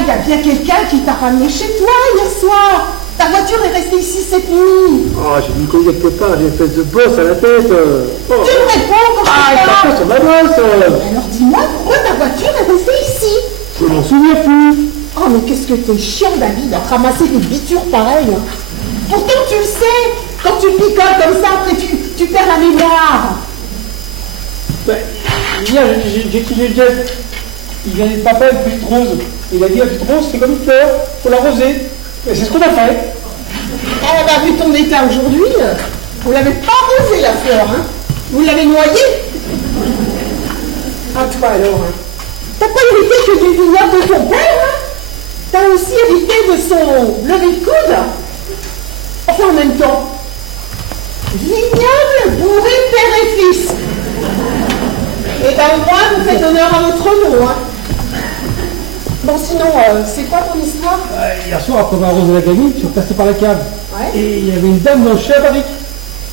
il y a bien quelqu'un qui t'a ramené chez toi hier soir. Ta voiture est restée ici cette nuit. Oh, j'ai dû courir quelque part, j'ai une espèce de bosse à la tête. Tu me réponds quand Ah, je t'as fait sur ma bosse. Alors dis-moi pourquoi ta voiture est restée ici. Je m'en souviens plus. Oh mais qu'est-ce que t'es chiant David à te ramasser des bitures pareilles. Pourtant tu le sais, quand tu picoles comme ça, après tu perds la mémoire. Ben, hier, j'ai crié Jeff. Il vient de papa avec une rose. Il a dit la petite rose, c'est comme une fleur, faut l'arroser. Et c'est ce qu'on a fait. Eh ben, vu ton état aujourd'hui, vous l'avez pas arrosé la fleur, hein. Vous l'avez noyée. Ah toi alors, hein. T'as pas hérité que du vignoble de ton père, hein. T'as aussi hérité de son lever de coude. Enfin en même temps. Vignoble, bourré, père et fils. Et ben au moins vous faites honneur à votre nom, hein. Bon sinon, c'est quoi ton histoire? Hier soir, après avoir arrosé la gamine, je suis repassé par la cave. Ouais. Et il y avait une dame dans le chien à barrique.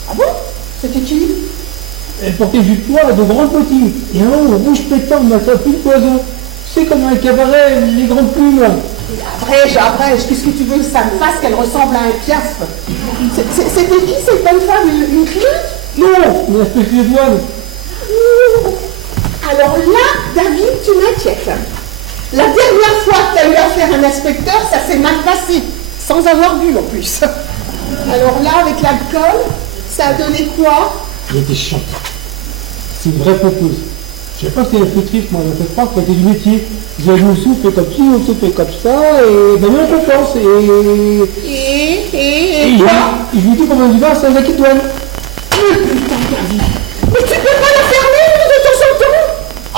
Ah bon? C'était qui? Elle portait du poids de grandes bottines. Et un haut rouge pétant de ma tapis de poison. C'est comme dans les cabarets, les grandes plumes. Abrège, qu'est-ce que tu veux que ça me fasse qu'elle ressemble à un piaf? C'était qui cette bonne femme? Une cliente? Non, une espèce de douane. Alors là, David, tu m'inquiètes. La dernière fois que tu as eu affaire à un inspecteur, ça s'est mal passé, sans avoir bu en plus. Alors là, avec l'alcool, ça a donné quoi? Elle était chiante. C'est une vraie poteuse. Je sais pas si elle est triste, moi, elle m'a fait croire qu'elle était du métier. Je me souffle comme ci, on se fait comme ça, et ben on confiance. Et quoi? Il lui dit qu'on va du vin sans acquis de douane. Mais putain, David, mais tu peux pas la fermer de temps en temps?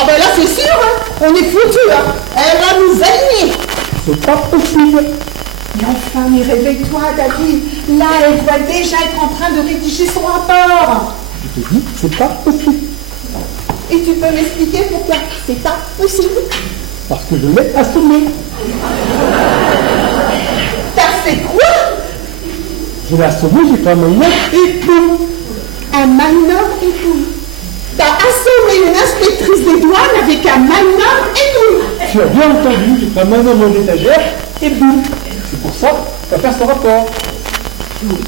Ah ben là, c'est sûr, hein, on est foutus, hein. Elle va nous aligner. C'est pas possible. Mais enfin, mais réveille-toi, David. Là, elle doit déjà être en train de rédiger son rapport. Je te dis, c'est pas possible. Et tu peux m'expliquer pourquoi c'est pas possible? Parce que je l'ai assommé. T'as fait quoi? Je l'ai assommé, j'ai fait un manœuvre et boum. Un manœuvre et tout. T'as assommé une inspectrice des douanes avec un manœuvre et tout. Tu as bien entendu, j'ai fait un manœuvre en étagère et boum. C'est pour ça qu'on va faire son rapport.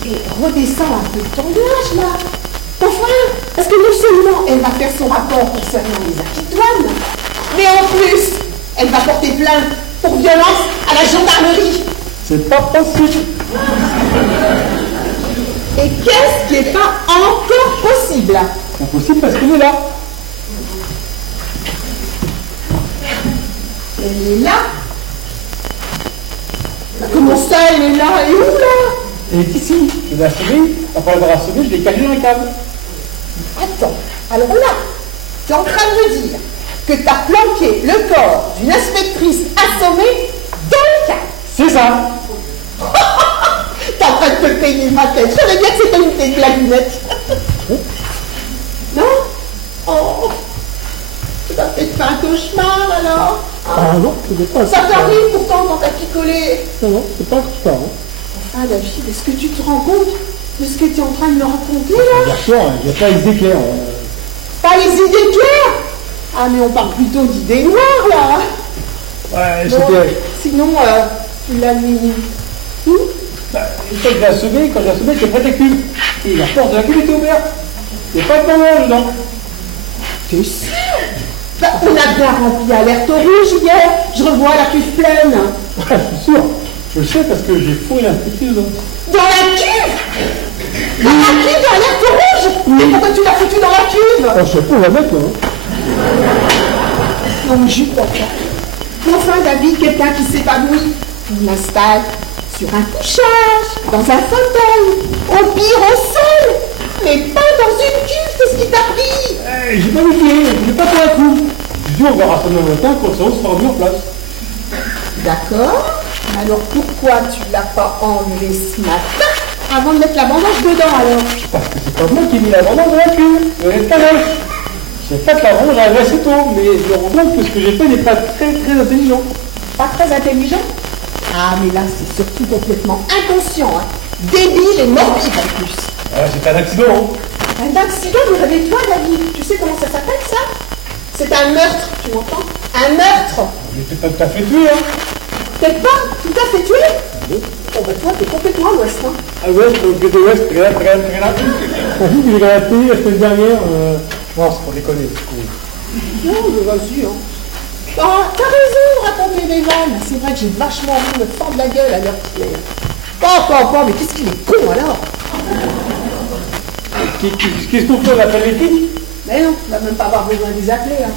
Et redescends un peu de ton nuage, là. Enfin, parce que non seulement elle va faire son rapport concernant les acquis de douane, mais en plus, elle va porter plainte pour violence à la gendarmerie. C'est pas possible. Et qu'est-ce qui n'est pas encore possible? C'est impossible parce qu'elle est là. Elle est là? Bah, comment ça, elle est là? Elle est où, là? Elle est ici. Je l'ai assommée. Après l'avoir assommée, je l'ai cachée dans la cave. Attends, alors là, tu es en train de me dire que tu as planqué le corps d'une inspectrice assommée dans le cave. C'est ça. T'es en train de te payer ma tête. Je savais bien que c'était une petite blagounette. Non? Oh, tu vas peut-être faire un cauchemar alors. Ah non, c'est pas Ça t'arrive pourtant quand t'as picolé. Non, c'est pas comme ça. Enfin, David, est-ce que tu te rends compte de ce que tu es en train de me raconter là? Bien sûr, il n'y a pas les éclairs. Pas les idées claires? Ah, mais on parle plutôt d'idées noires là. Ouais, Bon, c'était. sinon, tu l'as mis où? Une fois que j'ai assommé, quand j'ai assommé, j'ai prêt à cube. Et la porte de la cube était ouverte. Il n'y a pas de bandage dedans. T'es sûr? Bah, on a bien rempli alerte rouge hier. Je revois la cuve pleine. Ah, je suis sûr. Je le sais parce que j'ai fourré l'inspectrice dedans. Dans la cuve? Dans la cuve, alerte rouge? Mais pourquoi tu l'as foutu dans la cuve? Ah, je sais pas, on va mettre là. Non, mais je crois pas. Enfin, David, quelqu'un qui s'épanouit, on l'installe sur un couchage, dans un fauteuil, au pire au sol, mais pas dans une cuve. Qu'est-ce qui t'a pris? J'ai pas oublié, j'ai pas fait un coup. Je dis, on verra ça demain matin quand ça sera remis en place. D'accord. Alors pourquoi tu l'as pas enlevé ce matin avant de mettre la bandage dedans alors? Parce que c'est pas moi qui ai mis la bandage dans la cube. Vous n'êtes pas là. J'ai fait la ronde, j'arrive assez tôt, mais je me rends compte que ce que j'ai fait n'est pas très très intelligent. Pas très intelligent? Ah, mais là, c'est surtout complètement inconscient, hein. Débile et morbide en plus. C'est un accident. Hein. Un accident, mais réveille-toi, David. Tu sais comment ça s'appelle, ça? C'est un meurtre, tu m'entends? Un meurtre. J'étais pas tout à fait tué, hein. Peut-être pas? Tout à fait tué? Oui. Bon, ben toi, t'es complètement à l'ouest, hein. À l'ouest, côté ouest, très là. On dit que j'ai gratté la semaine dernière. Non, c'est pour déconner, c'est cool. Non, mais vas-y, hein. Ah, t'as raison de raconter des vannes. C'est vrai que j'ai vachement envie de me fendre la gueule à l'heure qu'il est. Pas, mais qu'est-ce qu'il est con alors? Qu'est-ce qu'on fait? On appelle les filles? Mais non, on va même pas avoir besoin de les appeler. Hein.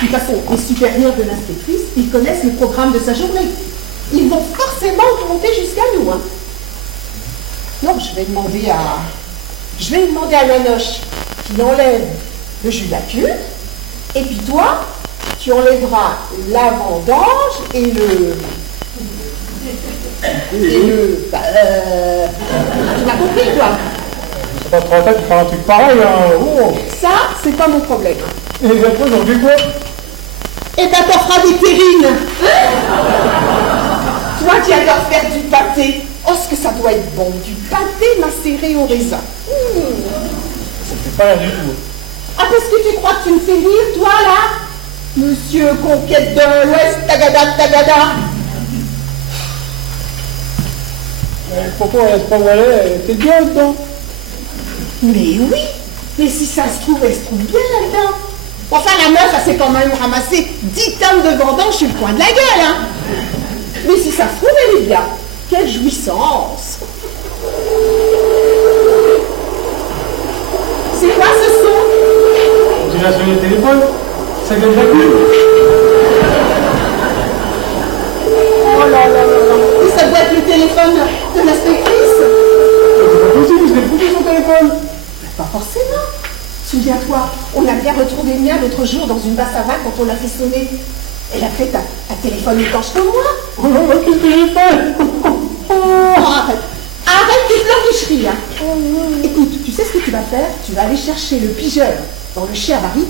De toute façon, les supérieurs de l'inspectrice, ils connaissent le programme de sa journée. Ils vont forcément monter jusqu'à nous. Hein. Non, je vais demander à Nanoche qu'il enlève le jus d'acule. Et puis toi, tu enlèveras la vendange et le... tu m'as compris, toi? C'est pas trop la tête de faire un truc pareil, hein. Oh. Ça, c'est pas mon problème. Et après, aujourd'hui, quoi? Eh ben, t'en feras des terrines. Toi qui adores faire du pâté. Oh, ce que ça doit être bon. Du pâté macéré au raisin. Ça fait pas rien du tout. Ah, parce que tu crois que tu me fais rire, toi, là? Monsieur Conquête de l'Ouest, tagada. Pourquoi elle reste pas où elle est? T'es bien dedans? Mais oui. Mais si ça se trouve, elle se trouve bien là-dedans. Enfin, la meuf, elle s'est quand même ramassé 10 tonnes de vendange sur le coin de la gueule, hein. Mais si ça se trouve, elle est bien. Quelle jouissance. C'est quoi ce son? J'ai déjà sonné le téléphone. Ça vient de la pub. Oh là. Et ça doit être le téléphone de l'inspectrice. C'est pas possible, je l'ai foutu son téléphone. Pas forcément. Souviens-toi, on a bien retrouvé le mien l'autre jour dans une basse à vin quand on l'a fait sonner. Elle a fait un téléphone étanche comme moi. Oh, qu'est-ce que j'ai fait? Arrête tes pleurnicheries, hein. Écoute, tu sais ce que tu vas faire? Tu vas aller chercher le pigeur dans le chien à Marie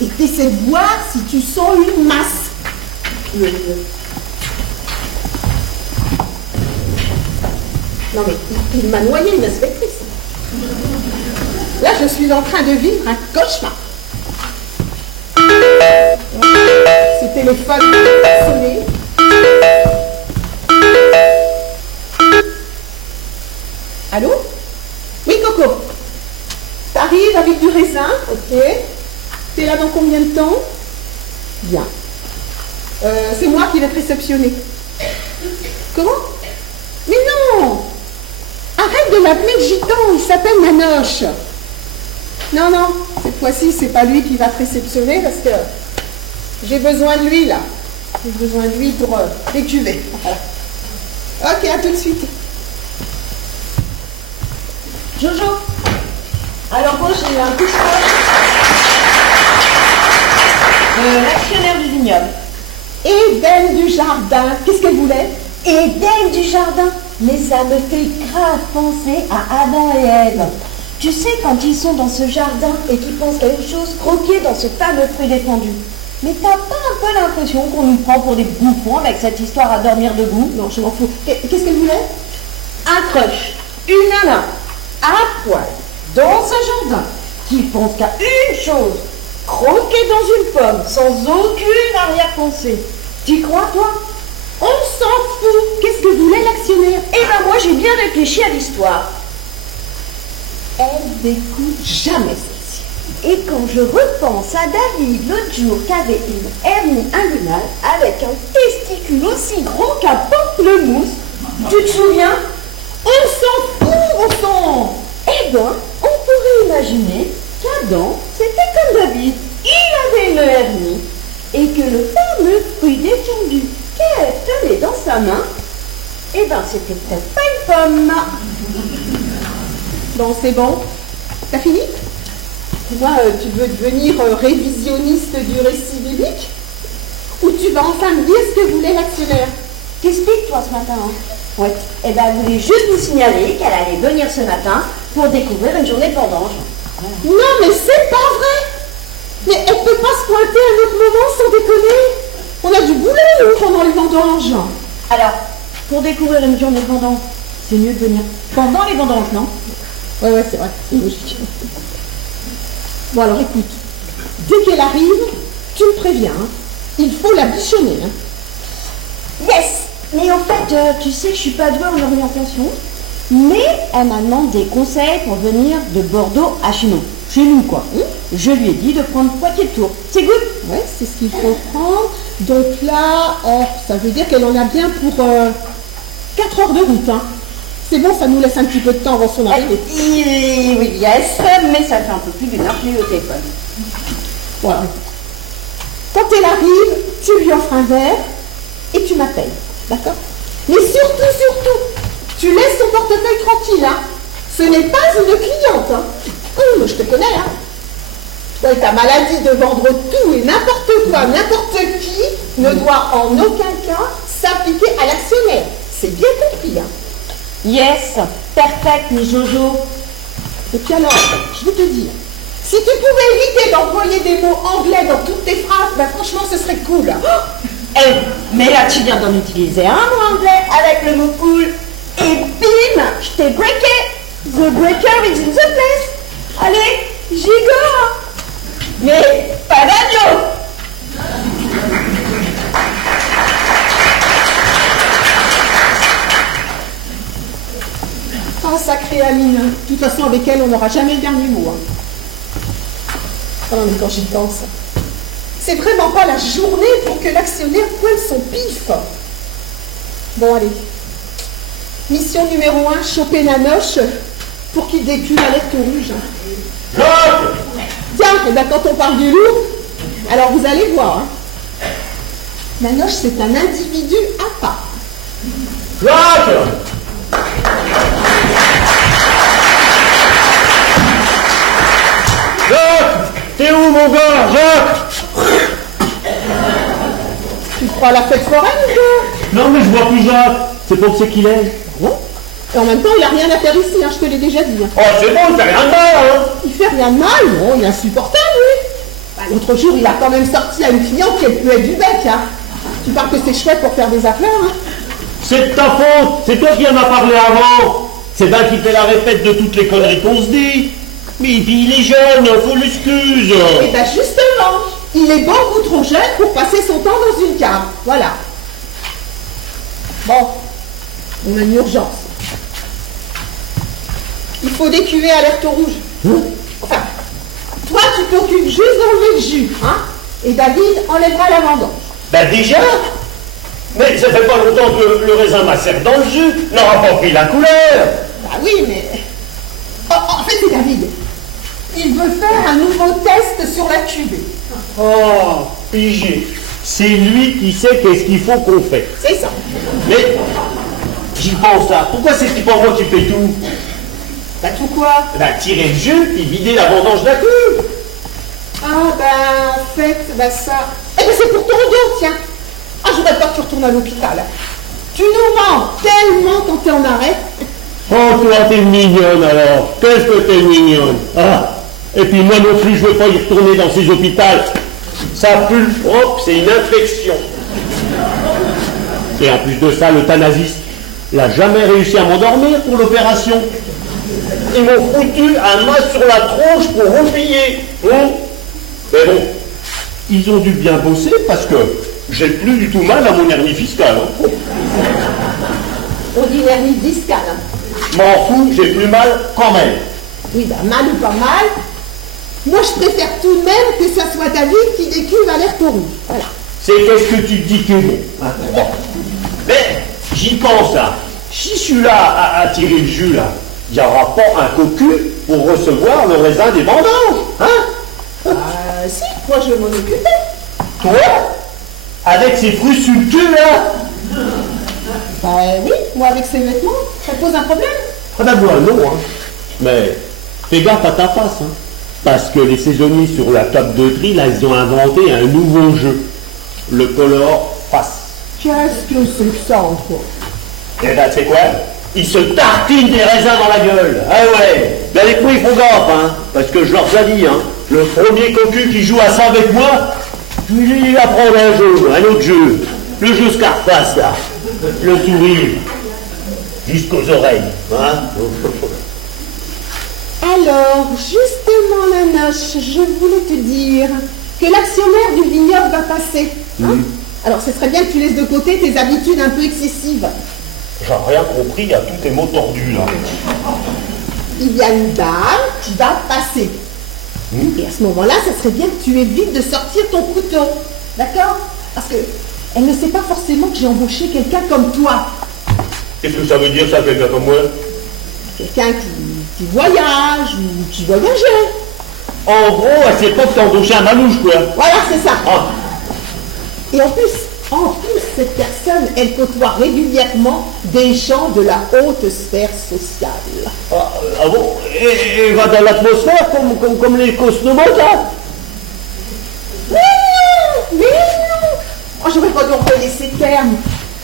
et t'essaies de voir si tu sens une masse. Non mais, il m'a noyé une inspectrice. Là, je suis en train de vivre un cauchemar. Ce téléphone sonné. Allô? Oui, Coco. T'arrives avec du raisin, ok. T'es là dans combien de temps? Bien. C'est moi qui vais te réceptionner. Comment? Mais non! Arrête de l'appeler le gitan, il s'appelle Nanoche. Non, cette fois-ci, c'est pas lui qui va te réceptionner parce que j'ai besoin de lui, là. J'ai besoin de lui pour les cuvées. Voilà. Ok, à tout de suite. Jojo, alors moi, j'ai un coup l'actionnaire du vignoble. Éden du Jardin. Qu'est-ce qu'elle voulait? Éden du Jardin. Mais ça me fait grave penser à Adam et Ève. Tu sais, quand ils sont dans ce jardin et qu'ils pensent à une chose, croquer dans ce fameux fruit défendu. Mais t'as pas un peu l'impression qu'on nous prend pour des bouffons avec cette histoire à dormir debout? Non, je m'en fous. Qu'est-ce qu'elle voulait? Un crush, une nana, à poil, dans ce jardin, qui pense qu'à une chose, croquer dans une pomme, sans aucune arrière-pensée. T'y crois, toi? On s'en fout. Qu'est-ce que voulait l'actionnaire? Eh ben moi, j'ai bien réfléchi à l'histoire. Elle n'écoute jamais celle-ci. Et quand je repense à David l'autre jour qui avait une hernie inguinale avec un testicule aussi gros qu'un pamplemousse, tu te souviens? On s'en fout, on s'en... Eh ben, on pourrait imaginer qu'Adam, c'était comme David, il avait une hernie et que le fameux fruit défendu qu'elle tenait dans sa main, eh ben c'était peut-être pas une pomme. Bon, c'est bon. T'as fini? Toi, tu veux devenir révisionniste du récit biblique? Ou tu vas enfin me dire ce que voulait l'actionnaire? T'expliques, toi, ce matin, hein? Ouais. Eh ben, elle voulait juste nous signaler qu'elle allait venir ce matin pour découvrir une journée de vendange. Voilà. Non, mais c'est pas vrai! Mais elle peut pas se pointer à un autre moment sans déconner! On a du boulot, nous, pendant les vendanges! Alors, pour découvrir une journée de vendange, c'est mieux de venir pendant les vendanges, non? Ouais, c'est vrai, c'est logique. Bon, alors écoute, dès qu'elle arrive, tu me préviens, hein. Il faut la bichonner. Hein. Yes! Mais en fait, tu sais que je suis pas douée en orientation, mais elle m'a demandé conseil pour venir de Bordeaux à Chinon. Chez nous, quoi. Je lui ai dit de prendre Poitiers-Tours. C'est good? Ouais, c'est ce qu'il faut prendre. Donc là, ça veut dire qu'elle en a bien pour 4 heures de route. Hein. C'est bon, ça nous laisse un petit peu de temps avant son arrivée. Oui, yes, mais ça fait un peu plus d'une heure que je l'ai au téléphone. Voilà. Quand elle arrive, tu lui offres un verre et tu m'appelles. D'accord? Mais surtout, tu laisses ton portefeuille tranquille. Hein. Ce n'est pas une cliente. Hein. Je te connais. Hein. Toi et ta maladie de vendre tout et n'importe quoi, n'importe qui ne doit en aucun cas s'appliquer à l'actionnaire. C'est bien compris. Hein. Yes, perfect, mi Jojo. Et puis alors, je vais te dire, si tu pouvais éviter d'employer des mots anglais dans toutes tes phrases, ben franchement, ce serait cool. Hein. Mais là, tu viens d'en utiliser un mot anglais avec le mot cool. Et bim, je t'ai breaké. The breaker is in the place. Allez, j'y go. Mais pas d'agneau. Ah, sacrée Amine. De toute façon, avec elle, on n'aura jamais le dernier mot. Hein. Oh, mais quand j'y pense, c'est vraiment pas la journée pour que l'actionnaire pointe son pif. Bon, allez. Mission numéro 1, choper Nanoche pour qu'il décule à l'être rouge. Tiens, et ben quand on parle du loup, alors vous allez voir. Hein. Nanoche, c'est un individu à part. Jacques, t'es où mon gars, Jacques? Tu te crois à la fête foraine ou quoi? Non mais je vois plus Jacques, c'est pour que c'est qu'il est. Bon. Et en même temps, il n'a rien à faire ici, hein, je te l'ai déjà dit. Hein. Oh c'est bon, il fait rien de mal, hein. Il fait rien de mal, non, il est insupportable, lui. Bah, l'autre jour, il a quand même sorti à une cliente qu'elle puait du bec. Hein. Tu parles que c'est chouette pour faire des affaires, hein. C'est de ta faute, c'est toi qui en as parlé avant. C'est bien qui fait la répète de toutes les conneries qu'on se dit. Mais puis il est jeune, faut l'excuse. Et ben justement, il est beaucoup trop jeune pour passer son temps dans une cave. Voilà. Bon, on a une urgence. Il faut des cuvées à l'alerte rouge. Enfin, toi tu t'occupes juste d'enlever le jus, hein. Et David enlèvera la vendange. Ben déjà. Mais ça fait pas longtemps que le raisin macère dans le jus, n'aura pas pris la couleur. Bah oui, mais... en fait, c'est David. Il veut faire un nouveau test sur la cuvée. Oh, pigé. C'est lui qui sait qu'est-ce qu'il faut qu'on fait. C'est ça. Mais, j'y pense là, pourquoi c'est pas moi qui fais tout? Bah tout quoi? Ben, tirer le jus, puis vider la vendange d'un coup. Ah ben, en fait, bah ça... Eh ben c'est pour ton dos, tiens. Ah, je voudrais pas que tu retournes à l'hôpital. Tu nous mens tellement quand t'es en arrêt. Oh, toi, t'es mignonne alors. Qu'est-ce que t'es mignonne? Ah, et puis moi non plus, je veux pas y retourner dans ces hôpitaux. Ça pue le propre, c'est une infection. Et en plus de ça, l'euthanasiste n'a jamais réussi à m'endormir pour l'opération. Ils m'ont foutu un masque sur la tronche pour roupiller. Mais bon, ils ont dû bien bosser parce que j'ai plus du tout mal à mon hernie fiscale. Hein. On dit hernie discale. M'en fous, j'ai plus mal quand même. Oui, ben mal ou pas mal. Moi, je préfère tout de même que ça soit David qui décuve alerte rouge. Voilà. C'est qu'est-ce que tu dis que bon. Hein, bon. Mais j'y pense là. Si je suis là à tirer le jus là, il n'y aura pas un cocu pour recevoir le raisin des vendanges. Hein? Si, moi je vais m'en occuper. Toi? Avec ces fruits sulfureux là? Bah oui, moi avec ces vêtements, ça pose un problème. Ah ben moi non, hein. Mais fais gaffe à ta face, hein. Parce que les saisonniers sur la table de tri, là, ils ont inventé un nouveau jeu. Le color face. Qu'est-ce que c'est que ça encore? Et ben, tu sais quoi? Ils se tartinent des raisins dans la gueule. Ah ouais. Ben les coups, ils font gaffe, hein. Parce que je leur ai dit, hein. Le premier cocu qui joue à ça avec moi, il va prendre un jeu, un autre jeu. Le jeu Scarface, là. Le sourire. Jusqu'aux oreilles, hein. Alors, justement, Nanoche, je voulais te dire que l'actionnaire du vignoble va passer. Hein. Alors ce serait bien que tu laisses de côté tes habitudes un peu excessives. J'ai rien compris, il y a tous tes mots tordus là. Il y a une dame qui va passer. Et à ce moment-là, ça serait bien que tu évites de sortir ton couteau. D'accord? Parce que elle ne sait pas forcément que j'ai embauché quelqu'un comme toi. Qu'est-ce que ça veut dire ça, quelqu'un comme moi? Quelqu'un qui voyage ou qui voyageait. En gros, elle sait pas que t'as embauché un manouche, quoi. Voilà, c'est ça. Ah, Et en plus, cette personne, elle côtoie régulièrement des gens de la haute sphère sociale. ah bon? Et va dans l'atmosphère comme les cosmonautes, là? Mais non! Oh, j'aurais pas dû employer ces termes.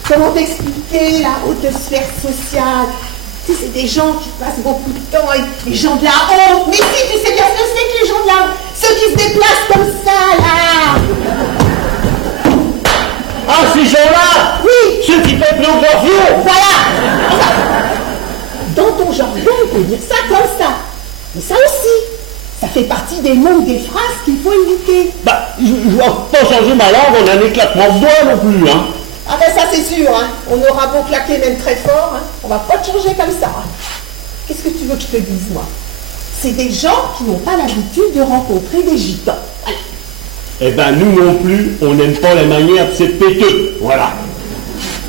Comment t'expliquer la haute sphère sociale? Tu sais, c'est des gens qui passent beaucoup de temps avec les gens de la haut. Mais si, tu sais bien ce que c'est que les gens de la haut. Ceux qui se déplacent comme ça, là. Ah, ces gens-là? Oui. Ceux qui peuplent nos gorgions? Voilà. Enfin, dans ton jargon, on peut dire ça comme ça. Mais ça aussi, ça fait partie des mots ou des phrases qu'il faut éviter. Bah, je vais pas changer ma langue en un éclatement de doigts non plus, hein. Ah ben ça c'est sûr, hein. On aura beau claquer même très fort, hein. On va pas te changer comme ça. Hein. Qu'est-ce que tu veux que je te dise, moi? C'est des gens qui n'ont pas l'habitude de rencontrer des gitans. Allez. Eh ben, nous non plus, on n'aime pas les manières de ces péteux, voilà.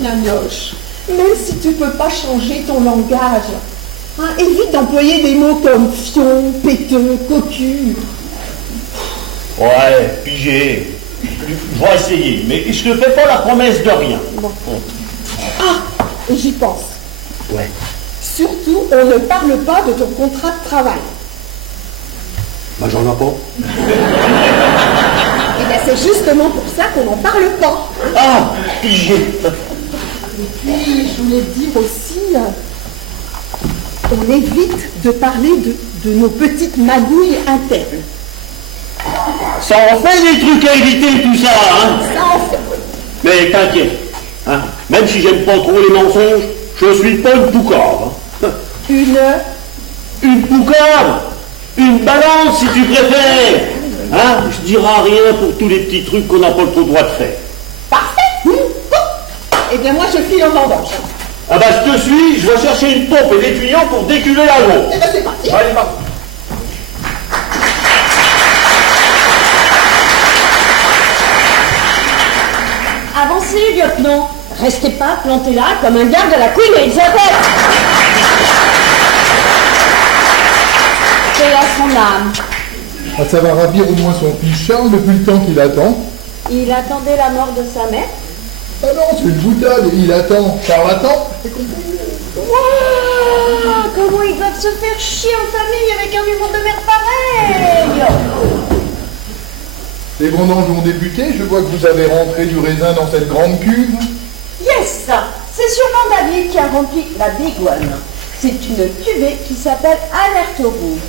La noche, même si tu peux pas changer ton langage, hein, évite d'employer des mots comme fion, péteux, cocu. Ouais, pigé. Je vais essayer, mais je te fais pas la promesse de rien. Bon. Ah, et j'y pense. Ouais. Surtout, on ne parle pas de ton contrat de travail. Bah, j'en ai pas. Et bien c'est justement pour ça qu'on n'en parle pas. Ah, pigé. Et puis, je voulais te dire aussi, on évite de parler de nos petites magouilles internes. Ça en fait des trucs à éviter, tout ça, hein. Ça en fait. Mais t'inquiète, hein. Même si j'aime pas trop les mensonges, je suis pas une poucave. Hein. Une poucave, une balance si tu préfères. Hein. Je dirai rien pour tous les petits trucs qu'on n'a pas trop le droit de faire. Parfait. Eh bien moi je file en vendange. Ah bah je te suis, je vais chercher une pompe et des tuyaux pour déculer la roue. Eh bien c'est parti. Allez, va. Avancez, lieutenant. Restez pas planté là comme un garde de la Queen Elizabeth. C'est à son âme. Ah, ça va ravir au moins son fils Charles depuis le temps qu'il attend. Il attendait la mort de sa mère. Ah non, c'est une boutade, il attend. Charles attend. Waouh, comment ils doivent se faire chier en famille avec un humour de merde pareil. Les vendanges ont débuté, je vois que vous avez rentré du raisin dans cette grande cuve. Yes, c'est sûrement David qui a rempli la Big One. C'est une cuvée qui s'appelle Alerte Rouge.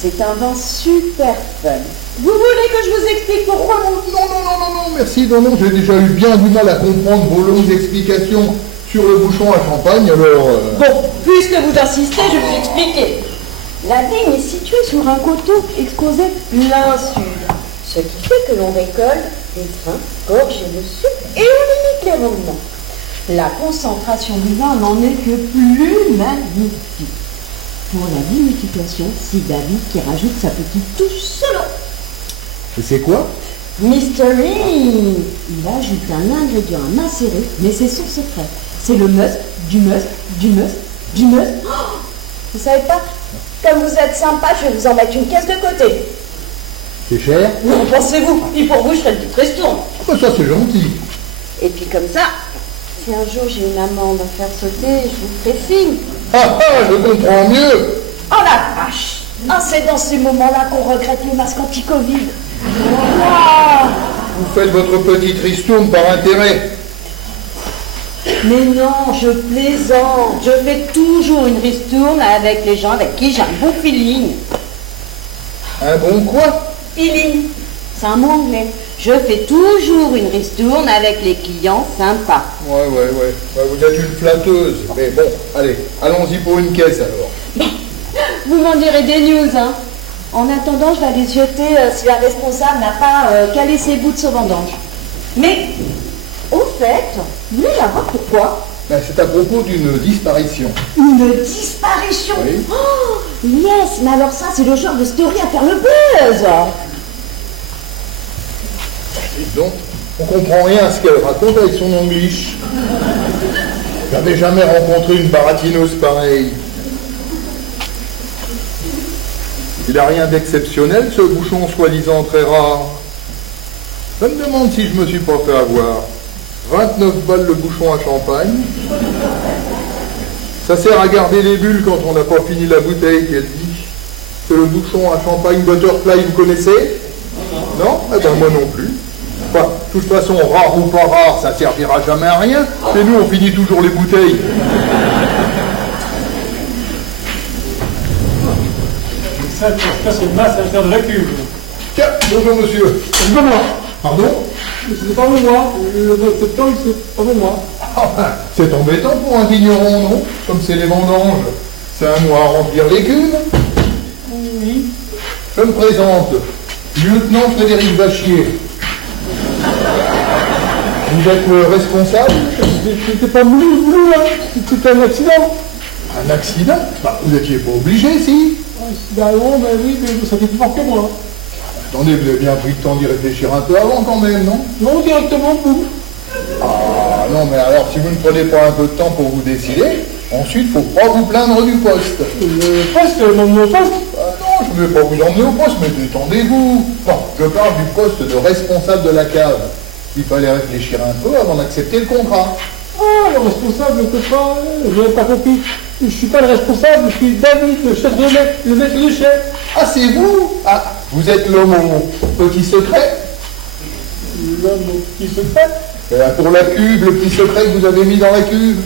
C'est un vin super fun. Vous voulez que je vous explique pourquoi? Non, merci, non, j'ai déjà eu bien du mal à comprendre vos longues explications sur le bouchon à champagne, alors... Bon, puisque vous insistez, je vais vous expliquer. La vigne est située sur un coteau exposé plein sud, ce qui fait que l'on récolte des grains gorgés de sucre et on limite les rendements. La concentration du vin n'en est que plus magnifique. Pour la vinification, c'est David qui rajoute sa petite touche solo. Et c'est quoi? Mystery. Il ajoute un ingrédient à macérer, mais c'est son secret. C'est le must, du must, du must, du must. Oh, vous savez pas? Comme vous êtes sympa, je vais vous en mettre une caisse de côté. C'est cher? Non, pensez-vous, puis pour vous, je ferai une petite ristourne. Ah bah ça c'est gentil. Et puis comme ça, si un jour j'ai une amende à faire sauter, je vous ferai signe. Ah, je comprends mieux. Oh la vache! Ah, c'est dans ces moments-là qu'on regrette les masques anti-Covid. Oh. Vous faites votre petite ristourne par intérêt. Mais non, je plaisante. Je fais toujours une ristourne avec les gens avec qui j'ai un bon feeling. Un bon quoi? Feeling, c'est un mot anglais. Je fais toujours une ristourne avec les clients sympas. Ouais, vous êtes une flatteuse. Mais bon, allez, allons-y pour une caisse alors. Vous m'en direz des news, hein. En attendant, je vais aller jeter si la responsable n'a pas calé ses bouts de sauvendange. Mais Au fait, vous voulez savoir pourquoi? Ben, c'est à propos d'une disparition. Une disparition? Oui. Oh, yes, mais alors ça, c'est le genre de story à faire le buzz. Dites donc, on comprend rien à ce qu'elle raconte avec son anglish. J'avais jamais rencontré une baratineuse pareille. Il n'a rien d'exceptionnel, ce bouchon soi-disant très rare. Je me demande si je me suis pas fait avoir. 29 balles le bouchon à champagne. Ça sert à garder les bulles quand on n'a pas fini la bouteille, qu'elle dit. C'est le bouchon à champagne Butterfly, vous connaissez? Non? Eh ben moi non plus. Enfin, de toute façon, rare ou pas rare, ça servira jamais à rien. Et nous, on finit toujours les bouteilles. Ça, c'est le masque à l'intérieur de la cuve. Tiens, bonjour monsieur. C'est pas moi. Pardon? C'est pas moi. Le temps, c'est pas moi. Ah ben, c'est embêtant pour un vigneron, non? Comme c'est les vendanges. C'est un mois à remplir les cuves. Oui. Je me présente. Lieutenant Frédéric Vachier. Vous êtes le responsable? C'était pas voulu, là. C'était un accident. Un accident? Bah, vous n'étiez pas obligé, si? Bah non, bah oui, mais ça fait plus fort que moi. Attendez, vous avez bien pris le temps d'y réfléchir un peu avant quand même, non? Non, directement, boum. Ah non, mais alors si vous ne prenez pas un peu de temps pour vous décider, ensuite il ne faut pas vous plaindre du poste. Le poste, mon poste. Ah non, je ne vais pas vous emmener au poste, mais détendez-vous. Non, je parle du poste de responsable de la cave. Il fallait réfléchir un peu avant d'accepter le contrat. Ah, le responsable, le copain, je n'avais pas compris. Je suis pas le responsable, je suis David, le chef de le maître de chef. Ah, c'est vous? Ah, vous êtes l'homme au petit secret? L'homme qui se fait. Pour la cuve, le petit secret que vous avez mis dans la cuve.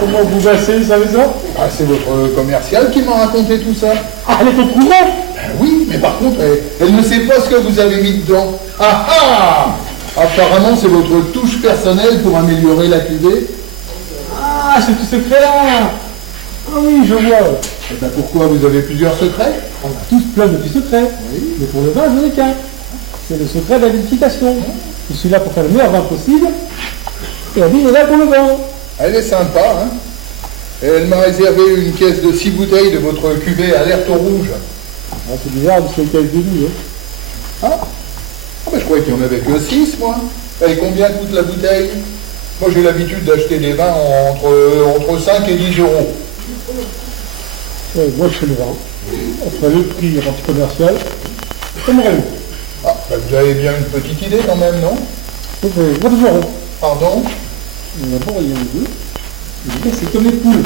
Comment vous bassez, vous savez ça? Ah, c'est votre commercial qui m'a raconté tout ça. Ah, elle est au courant. Ben oui, mais par contre, elle ne sait pas ce que vous avez mis dedans. Ah ah! Apparemment, c'est votre touche personnelle pour améliorer la cuvée. Ah, c'est tout secret-là. Ah oui, je vois. Et ben pourquoi vous avez plusieurs secrets? On a tous plein de petits secrets. Oui. Mais pour le vin, je n'en ai qu'un. C'est le secret de la vinification. Je suis là pour faire le meilleur vin possible. Et la vigne est là pour le vin. Elle est sympa, hein? Et elle m'a réservé une caisse de 6 bouteilles de votre cuvée alerte au rouge. Ah, c'est bizarre, parce que c'est le début. Ah, ah ben, je croyais qu'il n'y en avait que 6, moi. Et combien coûte la bouteille? Moi, j'ai l'habitude d'acheter des vins entre 5 et 10 euros. Moi, je fais le vin. Enfin, le prix en commercial. Comment elle Ah, ben, vous avez bien une petite idée quand même, non? Donc, 20 euros. Pardon? D'abord, il y en a deux. C'est comme les poules.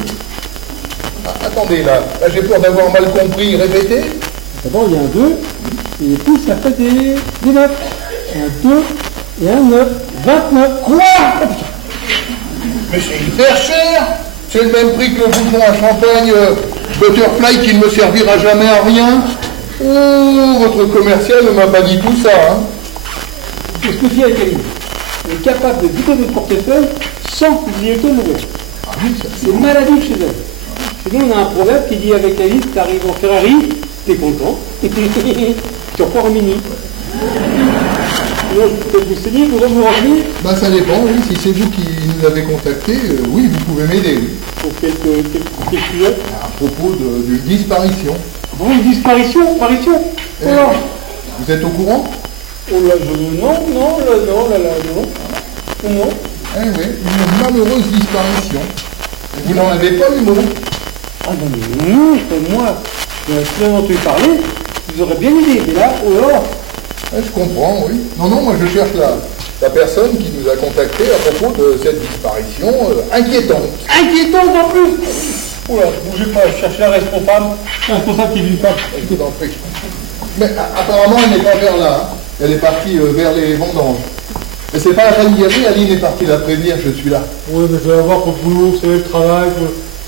Ah, attendez, là j'ai peur d'avoir mal compris. Répétez. D'abord, il y a un 2. Et les poules, ça fait des 9. Un 2 et un 9. 29. Quoi? Mais c'est hyper cher. C'est le même prix que le bouchon à champagne Butterfly qui ne me servira jamais à rien. Oh, votre commercial ne m'a pas dit tout ça, hein. Qu'est-ce que dit avec Aline? Elle est capable de vider votre portefeuille sans que vous y ayez mauvais. Ah oui, ça C'est maladif chez elle. Chez nous, on a un proverbe qui dit avec Aline, tu arrives en Ferrari, t'es content, tu repars en mini. Sinon, je peux peut-être vous saigner, vous vous ramener. bah, ça dépend, oui. Si c'est vous qui nous avez contacté, oui, vous pouvez m'aider, oui. Pour quelques sujets. À propos d'une disparition. Bon, une disparition, apparition. Eh, Alors, vous êtes au courant? oh là, non. Eh oui, une malheureuse disparition. Et vous n'en avez pas eu mot? Ah non, c'est moi. Si j'en ai entendu parler, vous aurez bien aidé. Mais là, oh là. Je comprends, oui. Non, moi je cherche la personne qui nous a contacté à propos de cette disparition inquiétante. Inquiétante en plus. Oh là, bougez pas, je cherche la responsable. La responsable qui ne vit pas. Je vous en prie. Mais apparemment, elle n'est pas vers là. Hein. Elle est partie vers les vendanges. Mais c'est pas la peine d'y aller, Aline est partie la prévenir, je suis là. Oui, mais je vais la voir pour le boulot, vous savez, le travail,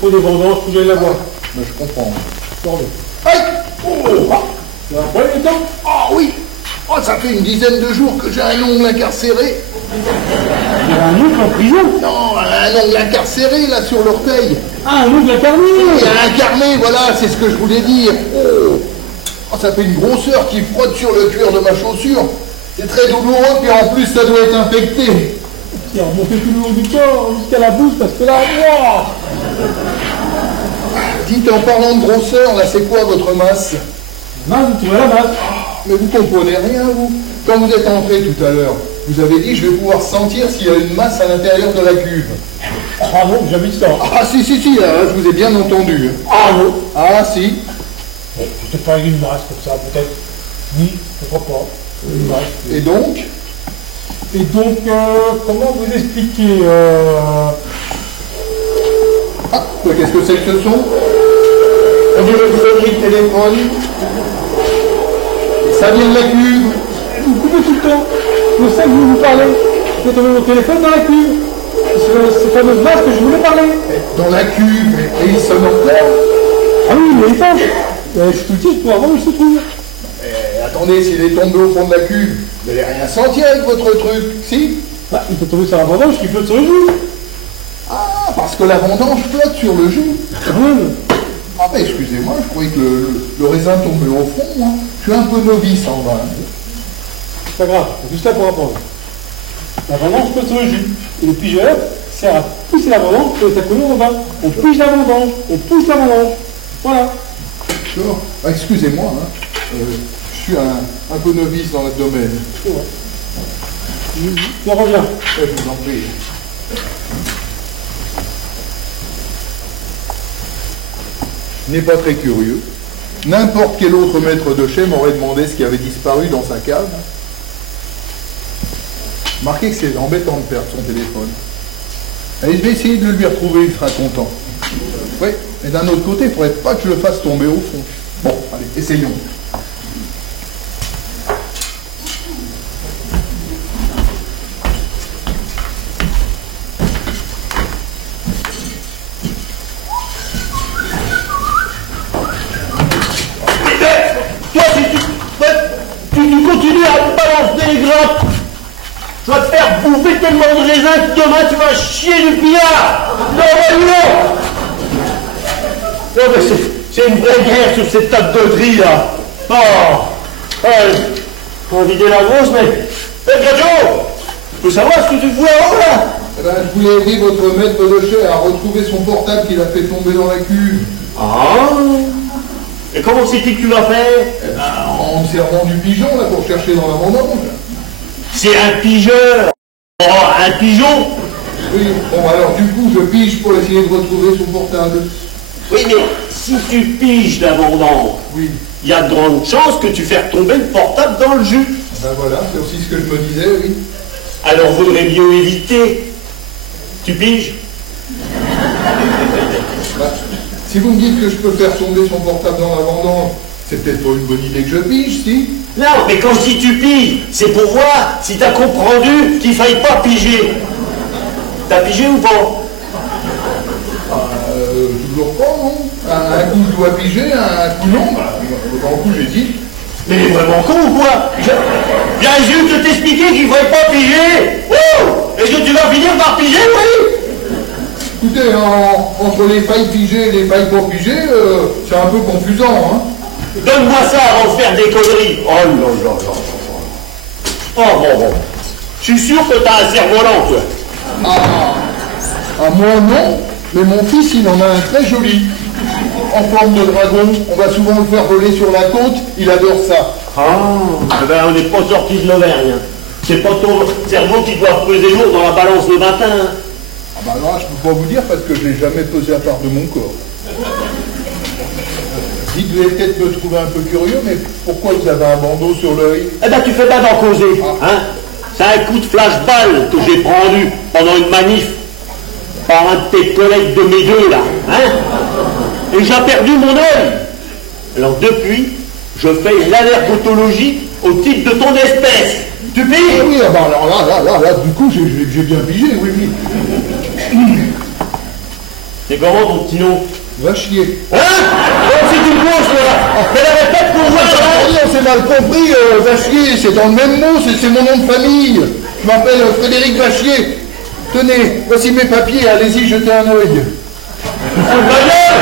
pour les vendanges, faut que j'aille la voir. Mais je comprends. Attendez. Aïe! Oh! Tu as un problème, les temps? Ah oui! Oh, ça fait une dizaine de jours que j'ai un ongle incarcéré. Il y a un ongle en prison? Non, un ongle incarcéré, là, sur l'orteil. Ah, un ongle incarné! Il y a incarné, voilà, c'est ce que je voulais dire. Oh, ça fait une grosseur qui frotte sur le cuir de ma chaussure. C'est très douloureux, puis en plus, ça doit être infecté. Tiens, on fait tout le long du corps, jusqu'à la bouche, parce que là, wow. Dites, en parlant de grosseur, là, c'est quoi votre masse? Mince, vous trouvez la masse. Mais vous comprenez rien, vous. Quand vous êtes entré tout à l'heure, vous avez dit, je vais pouvoir sentir s'il y a une masse à l'intérieur de la cuve. Ah non, jamais dit ça. Ah, si, là, je vous ai bien entendu. Ah non. Ah, si. Bon, peut-être pas une masse comme ça, peut-être. Oui, pourquoi pas. Une masse. Et donc? Et donc, comment vous expliquer Ah, qu'est-ce que c'est que ce son? On dirait que vous avez le téléphone. Et ça vient de la cuve. Vous coupez tout le temps. Je sais que vous parlez. Vous avez mon téléphone dans la cuve. C'est cette fameuse masse que je voulais parler. Dans la cuve, et il sonne encore. Ah oui, mais il étanche. Je suis tout le je peux avoir où il se trouve. Attendez, s'il est tombé au fond de la cuve, vous n'allez rien sentir avec votre truc, si? Bah, il peut tomber sur la vendange qui flotte sur le joug. Ah, parce que la vendange flotte sur le joug. Ah, mais excusez-moi, je croyais que le raisin tombait au fond, moi. Je suis un peu novice en vin. C'est pas grave, c'est juste là pour apprendre. La vendange flotte sur le jus. Et le pigeur sert à pousser la vendange pour que ça coule au vin. On pige la vendange, on pousse la vendange. Voilà. D'accord. Ah, excusez-moi, hein. Je suis un peu novice dans le domaine. C'est vrai. Je reviens. Je vous en prie. N'est pas très curieux. N'importe quel autre maître de chai m'aurait demandé ce qui avait disparu dans sa cave. Remarquez que c'est embêtant de perdre son téléphone. Allez, je vais essayer de le lui retrouver, il sera content. Oui, mais d'un autre côté, il ne faudrait pas que je le fasse tomber au fond. Bon, allez, essayons. Tu continues à balancer les grappes. Je vais te faire bouffer tellement de raisins que demain tu vas chier du pillard. Non, non, mais c'est une vraie guerre sur cette table de tri là. Oh, on va vider la grosse, mais... Gajo, je peux savoir ce que tu fous là-haut là? Eh ben, je voulais aider votre maître de chai à retrouver son portable qu'il a fait tomber dans la cuve. Ah. Et comment c'est-il que tu l'as fait? Eh ben, en me servant du pigeon là pour chercher dans la vendange. C'est un pigeur. Oh, un pigeon? Oui, bon alors du coup je pige pour essayer de retrouver son portable. Oui, mais si tu piges la vendange, Oui. il y a de grandes chances que tu fasses tomber le portable dans le jus. Ben voilà, c'est aussi ce que je me disais, oui. Alors vaudrait mieux éviter. Tu piges? Ben, si vous me dites que je peux faire tomber son portable dans la vendange, c'est peut-être pas une bonne idée que je pige, si? Non, mais quand je dis tu piges, c'est pour voir si t'as comprendu qu'il faille pas piger. T'as pigé ou pas? Toujours pas, non? Un coup je dois piger, un coup non, bah, un coup j'ai dit. Mais il est vraiment con ou quoi? Viens juste de t'expliquer qu'il faille pas piger. Oh! Est-ce que tu vas finir par piger, oui? Écoutez, entre les failles pigées et les failles pas pigées, c'est un peu confusant, hein? Donne-moi ça avant de faire des conneries. Oh là là là. Oh bon. Je suis sûr que t'as un cerf-volant, toi. Ah, moi non, mais mon fils il en a un très joli. En forme de dragon, on va souvent le faire voler sur la côte, il adore ça. Ah, eh ben on n'est pas sorti de l'Auvergne. C'est pas ton cerveau qui doit peser lourd dans la balance le matin. Ah bah là, je peux pas vous dire parce que je l'ai jamais pesé à part de mon corps. Vous devez peut-être me trouver un peu curieux, mais pourquoi vous avez un bandeau sur l'œil? Eh ben tu fais pas d'en causer, hein? C'est un coup de flashball que j'ai prendu pendant une manif par un de tes collègues de mes deux là, hein? Et j'ai perdu mon œil. Alors depuis, je fais l'allergotologie au titre de ton espèce. Tu piges? Ah oui, ah bah alors là, du coup, j'ai bien pigé, oui. C'est comment ton petit nom? Va chier. Hein? Oh, c'est une grosse là. Mais la répète pour moi là. Attendez, on s'est mal compris, Vachier, c'est dans le même mot, c'est mon nom de famille. Je m'appelle Frédéric Vachier. Tenez, voici mes papiers, allez-y, jetez un œil. Ta gueule!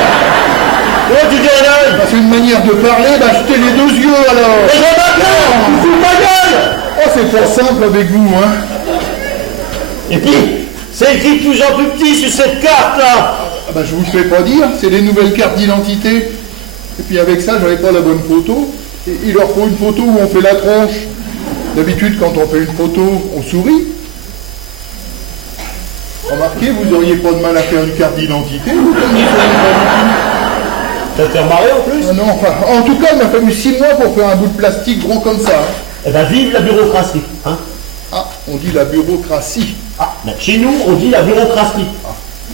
Comment tu dis un œil? C'est une manière de parler, bah jetez les deux yeux alors. Mais j'en ai marre! Tu fous ta gueule! Oh, c'est pas simple avec vous, hein. Et puis, c'est écrit de plus en plus petit sur cette carte-là. Ah bah, je vous le fais pas dire, c'est les nouvelles cartes d'identité. Et puis avec ça, j'avais pas la bonne photo. Et il leur faut une photo où on fait la tronche. D'habitude, quand on fait une photo, on sourit. Remarquez, vous auriez pas de mal à faire une carte d'identité, vous, comme vous souriez pas du tout. Ça te fait remarrer en plus? Ah non, enfin, en tout cas, il m'a fallu 6 mois pour faire un bout de plastique gros comme ça. Hein. Eh ben, vive la bureaucratie, hein? Ah, on dit la bureaucratie. Ah, ben, chez nous, on dit la bureaucratie.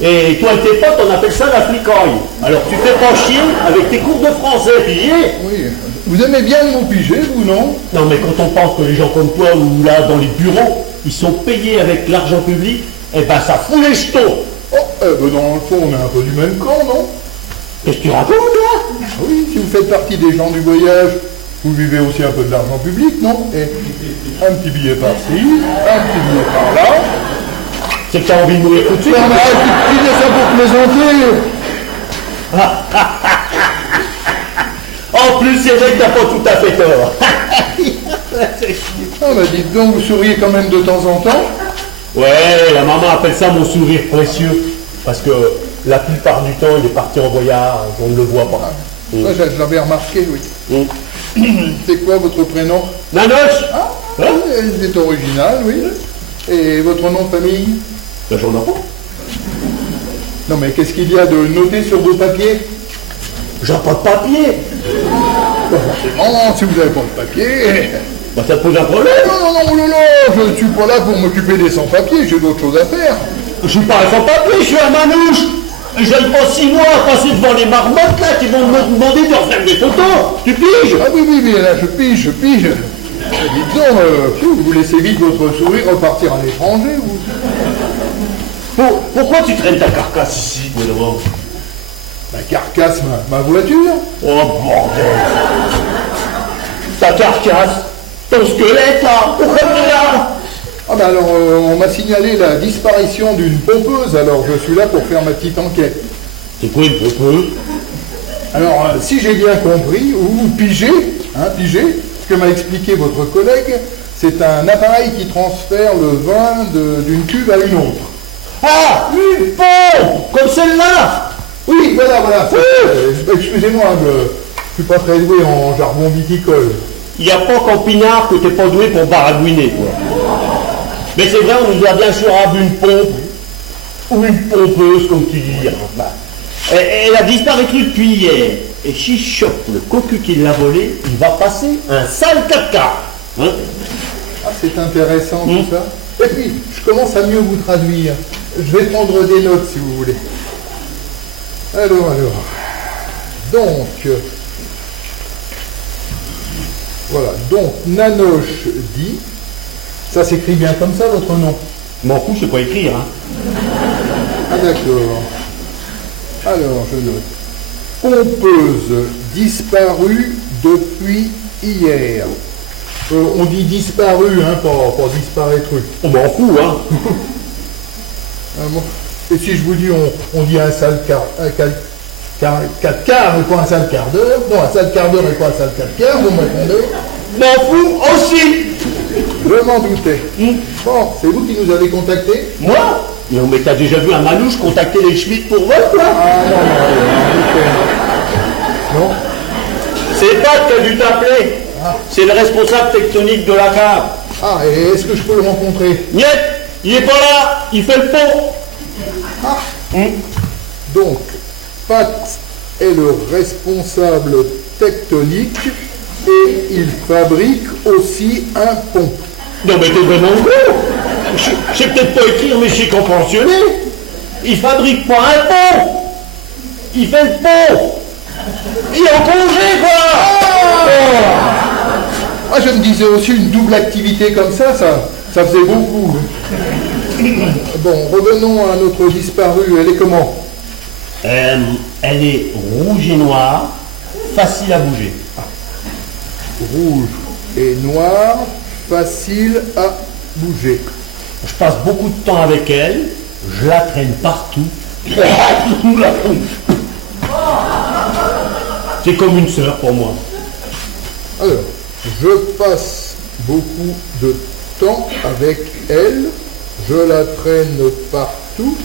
Et toi et tes potes, on appelle ça la flicaille. Alors, tu fais pas chier avec tes cours de français, pigé? Oui. Vous aimez bien le mot pigé, vous, non? Non, mais quand on pense que les gens comme toi, ou là, dans les bureaux, ils sont payés avec l'argent public, eh ben, ça fout les jetons. Oh, ben dans le fond, on est un peu du même camp, non? Qu'est-ce que tu racontes, toi? Oui, si vous faites partie des gens du voyage, vous vivez aussi un peu de l'argent public, non? Et un petit billet par-ci, un petit billet par-là. C'est que t'as envie de mourir tout de suite? Non, mais arrête, tu dis ça pour plaisanter. En plus, c'est vrai que t'as pas tout à fait tort. Ah, bah dites donc, vous souriez quand même de temps en temps. Ouais, la maman appelle ça mon sourire précieux. Parce que la plupart du temps, il est parti en voyage, on ne le voit pas. Ça, je l'avais remarqué, oui. C'est quoi votre prénom? Nanoche! Ah, Hein? c'est original, oui. Et votre nom de famille? Ben, j'en ai pas. Non, mais qu'est-ce qu'il y a de noté sur vos papiers? J'ai pas de papier. Non, si vous n'avez pas de papier... Ben, ça te pose un problème. Non, je ne suis pas là pour m'occuper des sans-papiers, j'ai d'autres choses à faire. Je suis pas un sans-papier, je suis un manouche. Et je n'ai pas 6 mois à passer devant les marmottes là qui vont me demander de refaire des photos. Tu piges? Ah oui, là, je pige. Dites donc, vous laissez vite votre sourire repartir à l'étranger, vous. Pourquoi tu traînes ta carcasse ici, Gouvernement? Ma carcasse, ma voiture. Oh bordel! Ta carcasse? Ton squelette là? Pourquoi tu es là? Ah ben alors, on m'a signalé la disparition d'une pompeuse, alors je suis là pour faire ma petite enquête. C'est quoi une pompeuse? Alors, si j'ai bien compris, ou pigé, ce que m'a expliqué votre collègue, c'est un appareil qui transfère le vin d'une cuve à une autre. Ah! Une pompe! Comme celle-là! Oui, voilà. Excusez-moi, je suis pas très doué en jargon viticole. Il n'y a pas qu'en pinard que t'es pas doué pour baragouiner, quoi. Mais c'est vrai, on nous a bien sûr vu une pompe, ou une pompeuse, comme tu dis. Elle a disparu depuis hier. Et si je chope le cocu qui l'a volé, il va passer un sale 4K. Hein? Ah, c'est intéressant tout ça. Et puis, je commence à mieux vous traduire. Je vais prendre des notes si vous voulez. Alors. Donc, voilà. Donc, Nanoche dit. Ça s'écrit bien comme ça, votre nom? M'en fous, je sais pas écrire. Hein. Ah, d'accord. Alors, je note. Pompeuse disparue depuis hier. On dit disparu, hein, pas disparaître. On m'en fout, hein. Ah bon. Et si je vous dis, on dit un sale quart et pas un sale quart d'heure? Non, un sale quart d'heure et pas un sale 4 quarts, vous me répondez? M'en fous aussi. Je m'en doutais. Bon, c'est vous qui nous avez contactés? Moi? Non, mais t'as déjà vu un manouche contacter les Schmitt pour vol, quoi? Ah non. C'est pas que t'as dû t'appeler. C'est le responsable tectonique de la cave. Ah, et est-ce que je peux le rencontrer? Niet, il est pas là, il fait le pont. Donc, Pat est le responsable tectonique et il fabrique aussi un pont. Non mais t'es vraiment con. Je sais peut-être pas écrire, mais je sais compensionner. Il fabrique pas un pont. Il fait le pont. Il est en congé, quoi. Ah, je me disais aussi une double activité comme ça faisait beaucoup. Bon, revenons à notre disparue. Elle est comment? Elle est rouge et noire, facile à bouger. Rouge et noir, facile à bouger. Je passe beaucoup de temps avec elle, je la traîne partout. C'est comme une sœur pour moi. Alors, je passe beaucoup de temps avec elle. Je la traîne partout.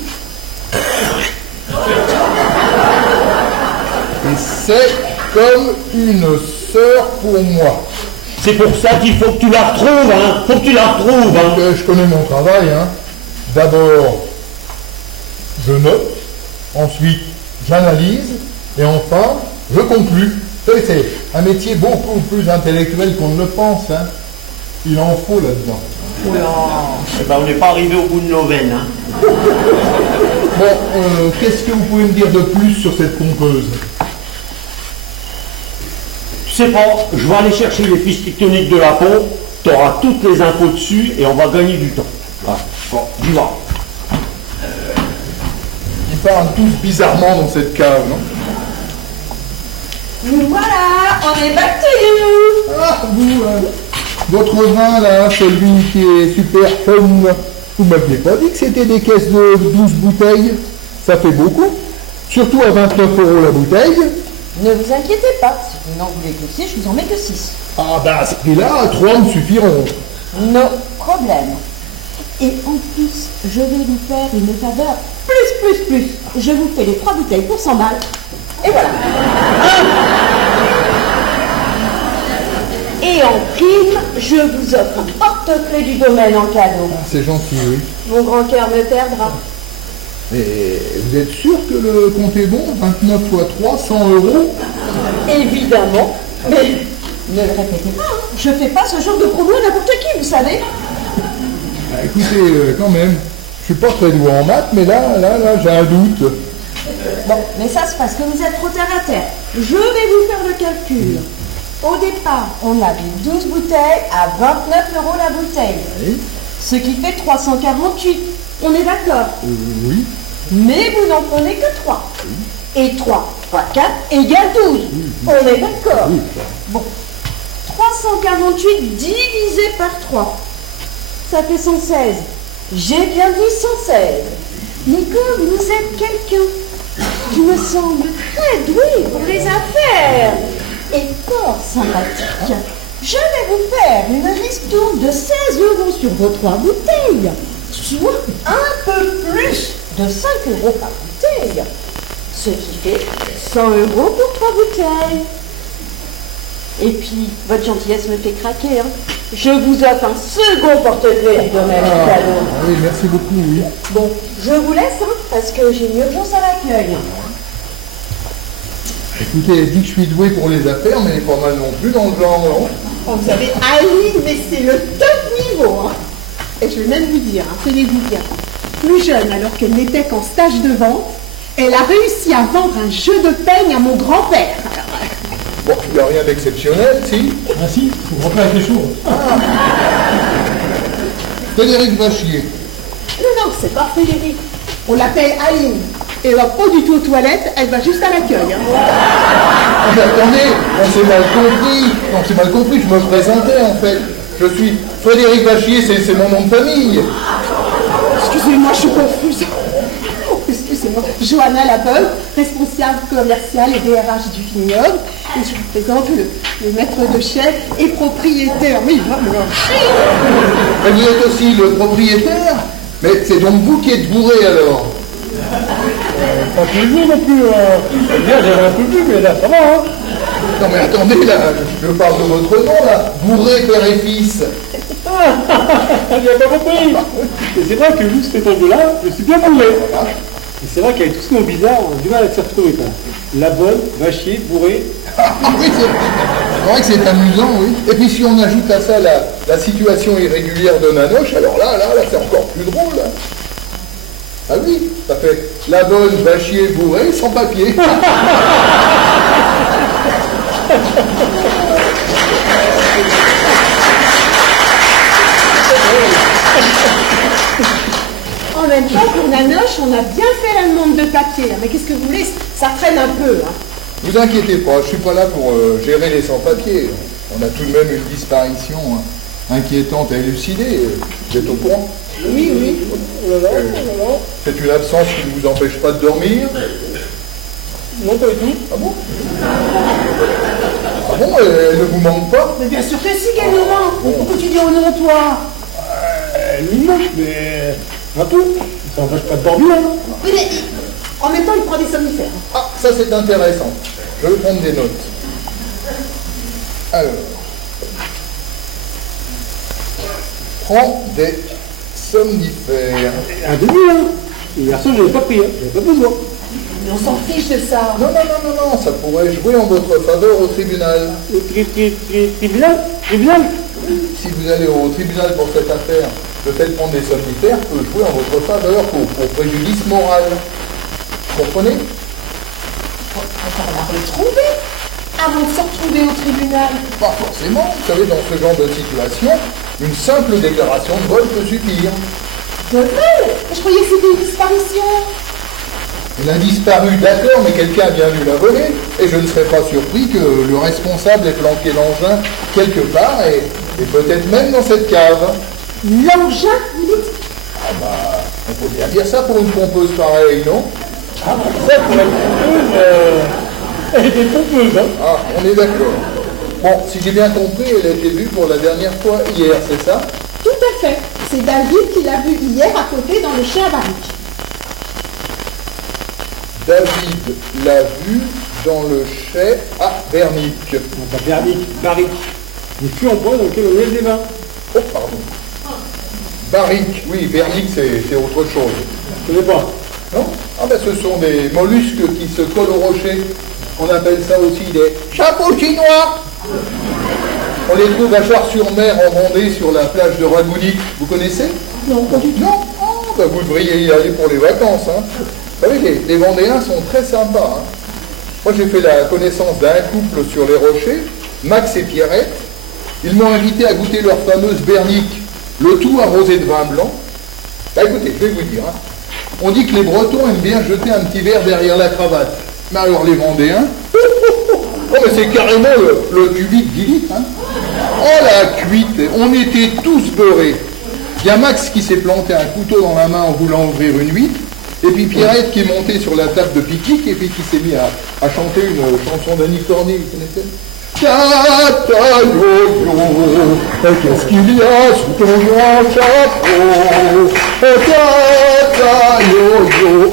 Et c'est comme une sœur pour moi. C'est pour ça qu'il faut que tu la retrouves, hein. Faut que tu la retrouves, hein. Je connais mon travail, hein. D'abord, je note, ensuite, j'analyse, et enfin, je conclus. C'est un métier beaucoup plus intellectuel qu'on ne le pense, hein. Il en faut là-dedans. Eh ben, on n'est pas arrivé au bout de nos veines, hein. Bon, qu'est-ce que vous pouvez me dire de plus sur cette pompeuse? Tu sais pas, je vais aller chercher les fiches tectoniques de la pompe, tu auras toutes les infos dessus et on va gagner du temps. Voilà. Bon, j'y vais. Ils parlent tous bizarrement dans cette cave, non? Nous voilà, on est back to you. Ah, vous, votre vin, là, celui qui est super fun, vous m'aviez pas dit que c'était des caisses de 12 bouteilles? Ça fait beaucoup. Surtout à 29 € la bouteille. Ne vous inquiétez pas, si vous n'en voulez que 6, je vous en mets que 6. Ah bah à ce prix-là, 3 me suffiront. No problème. Et en plus, je vais vous faire une faveur plus. Je vous fais les 3 bouteilles pour 100 balles. Et voilà. Et en prime, je vous offre un porte-clés du domaine en cadeau. Ah, c'est gentil, oui. Mon grand cœur me perdra. Et vous êtes sûr que le compte est bon? 29 x 3, 100 €? Évidemment. Mais ne le répétez pas, hein. Je fais pas ce genre de promo à n'importe qui, vous savez. Ah, écoutez, quand même, je suis pas très doué en maths, mais là, j'ai un doute. Bon, mais ça c'est parce que vous êtes trop terre à terre. Je vais vous faire le calcul. Au départ, on avait 12 bouteilles à 29 € la bouteille. Oui. Ce qui fait 348. On est d'accord? Oui. Mais vous n'en prenez que 3. Et 3 fois 4 égale 12. On est d'accord? Bon. 348 divisé par 3. Ça fait 116. J'ai bien dit 116. Mais comme vous êtes quelqu'un qui me semble très doué pour les affaires et fort sympathique, je vais vous faire une ristourne de 16 € sur vos 3 bouteilles, soit un peu plus de 5 € par bouteille, ce qui fait 100 € pour 3 bouteilles. Et puis, votre gentillesse me fait craquer, hein. Je vous offre un second porte-clés du domaine en cadeau. Ah oui, merci beaucoup, oui. Bon, je vous laisse, hein, parce que j'ai une urgence à l'accueil. Écoutez, elle dit que je suis doué pour les affaires, mais pas mal non plus dans le genre, non? Oh, vous avez Aline, mais c'est le top niveau. Hein. Et je vais même vous dire, hein, tenez-vous bien. Plus jeune, alors qu'elle n'était qu'en stage de vente, elle a réussi à vendre un jeu de peigne à mon grand-père. Bon, il n'y a rien d'exceptionnel, si? Ah si, son grand-père était chaud. Frédéric Vachier. Non, c'est pas Frédéric. On l'appelle Aline. Et elle va pas du tout aux toilettes, elle va juste à l'accueil. Hein. Ah, mais attendez, on s'est mal compris. On s'est mal compris, je me présentais en fait. Je suis Frédéric Vachier, c'est mon nom de famille. Excusez-moi, je suis confuse. Oh, excusez-moi. Johanna Labelle, responsable commerciale et DRH du vignoble. Et je vous présente le maître de chef et propriétaire. Mais il va me lâcher. Mais vous êtes aussi le propriétaire? Mais c'est donc vous qui êtes bourré alors? Pas tous les jours non plus. Hier j'avais un peu plus, mais là ça va. Hein. Non mais attendez, là, je parle de votre nom, là. Bourré, père et fils. J'ai pas compris. Et c'est vrai que juste cet angle-là, je suis bien bourré. Et c'est vrai qu'avec tout ce nom bizarre, on a du mal à s'y retrouver. La bonne, Vachier, bourré. Ah oui, c'est vrai que c'est amusant, oui. Et puis si on ajoute à ça la situation irrégulière de Nanoche, alors là, c'est encore plus drôle. Là. Ah oui, ça fait la bonne, Vachier, bourré, sans papier. En même temps, pour Nanoche, on a bien fait la demande de papier. Mais qu'est-ce que vous voulez? Ça traîne un peu. Hein. Vous inquiétez pas, je suis pas là pour gérer les sans-papiers. On a tout de même une disparition inquiétante à élucider. Vous êtes au courant? Oui, oui. C'est une absence qui ne vous empêche pas de dormir? Non, pas du tout. Ah bon? Ah bon, elle ne vous manque pas? Mais bien sûr que si qu'elle nous manque. Pourquoi tu dis au nom, toi? Elle lui manque, mais un peu. Ça n'empêche pas de dormir, hein. Oui, mais en même temps, il prend des somnifères. Ah, ça c'est intéressant. Je vais prendre des notes. Alors. Prends des somnifères. Un demi, hein. Hier soir, je n'avais pas pris, hein. J'avais pas besoin. Mais on s'en fiche de ça. Non, non, non, non, non, ça pourrait jouer en votre faveur au tribunal. Au tribunal? Tribunal? Si vous allez au tribunal pour cette affaire, le fait de prendre des somnifères peut jouer en votre faveur pour préjudice moral. Vous comprenez? Encore la retrouver avant de se retrouver au tribunal. Pas forcément. Vous savez, dans ce genre de situation, une simple déclaration de vol peut suffire. De vol? Je croyais que c'était une disparition. Elle a disparu, d'accord, mais quelqu'un a bien dû la voler, et je ne serais pas surpris que le responsable ait planqué l'engin quelque part, et peut-être même dans cette cave. L'engin, vous dites? Ah bah, on peut bien dire ça pour une pompeuse pareille, non? Ah, ça, pour être pompeuse, elle était pompeuse, hein. Ah, on est d'accord. Bon, si j'ai bien compris, elle a été vue pour la dernière fois hier, c'est ça? Tout à fait. C'est David qui l'a vu hier à côté dans le chien à barrique. David l'a vue dans le chai à Bernic. Donc, la barrique. Le fût en bois dans lequel on lève des vins. Oh, pardon. Barrique, oui, Bernic, c'est autre chose. Je ne connais pas. Non? Ah ben ce sont des mollusques qui se collent au rocher. On appelle ça aussi des chapeaux chinois. On les trouve à Chars-sur-Mer en Vendée sur la plage de Ragounic. Vous connaissez? Non, pas du tout. Non? Oh, ben vous devriez y aller pour les vacances. Hein. Vous savez, les Vendéens sont très sympas. Hein. Moi j'ai fait la connaissance d'un couple sur les rochers, Max et Pierrette. Ils m'ont invité à goûter leur fameuse Bernic, le tout arrosé de vin blanc. Bah écoutez, je vais vous dire. Hein. On dit que les Bretons aiment bien jeter un petit verre derrière la cravate. Mais alors les Vendéens, oh mais c'est carrément le cubique d'10 litres. Hein. Oh la cuite, on était tous beurrés. Il y a Max qui s'est planté un couteau dans la main en voulant ouvrir une huître. Et puis Pierrette qui est montée sur la table de pique-nique et puis qui s'est mis à chanter une chanson d'Annie Corny, vous connaissez? Tata yo-yo, qu'est-ce qu'il y a sous ton grand chapeau? Tata yo-yo.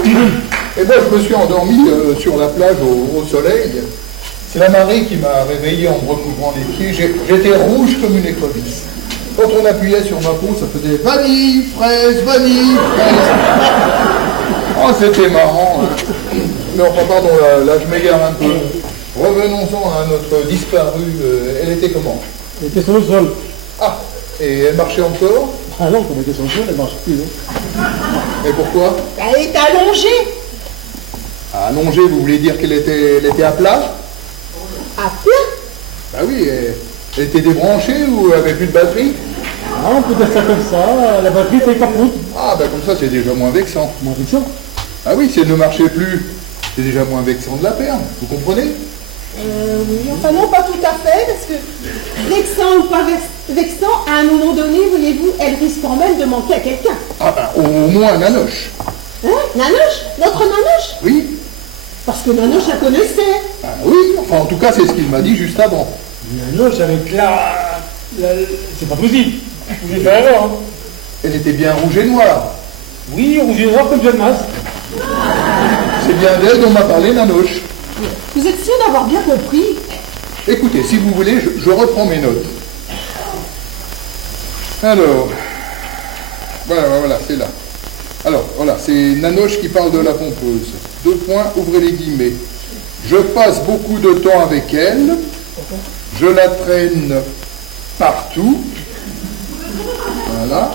Et moi je me suis endormi sur la plage au soleil. C'est la marée qui m'a réveillé en me recouvrant les pieds. J'étais rouge comme une écrevisse. Quand on appuyait sur ma peau, ça faisait vanille, fraise, vanille, fraise. Oh, c'était marrant. Mais enfin, pardon, là je m'égare un peu. Revenons-en à notre disparue. Elle était comment? Elle était sur le sol. Ah, et elle marchait encore? Ah non, quand elle était sur le sol, elle marche plus, non? Et pourquoi? Elle est allongée. Allongée, vous voulez dire qu'elle était à plat? À plat? Bah oui, elle était débranchée ou elle avait plus de batterie? Ah, on peut dire ça comme ça, la batterie fait capote. Ah, bah comme ça, c'est déjà moins vexant. Moins vexant? Ah oui, si elle ne marchait plus, c'est déjà moins vexant de la perdre, vous comprenez? Oui, enfin non, pas tout à fait, parce que vexant ou pas vexant, à un moment donné, voyez-vous, elle risque quand même de manquer à quelqu'un. Ah bah, au moins Nanoche. Hein? Nanoche? Notre Nanoche? Oui. Parce que Nanoche la connaissait. Ah oui, enfin en tout cas, c'est ce qu'il m'a dit juste avant. La noche avec c'est pas possible. Vous avez fait erreur, hein. Elle était bien rouge et noire. Oui, rouge et noir comme Jeanne Masse. C'est bien d'elle dont m'a parlé Nanoche. Vous êtes sûr d'avoir bien compris? Écoutez, si vous voulez, je reprends mes notes. Alors, voilà, c'est là. Alors, voilà, c'est Nanoche qui parle de la pompeuse. 2 points, ouvrez les guillemets. Je passe beaucoup de temps avec elle. Je la traîne partout. Voilà.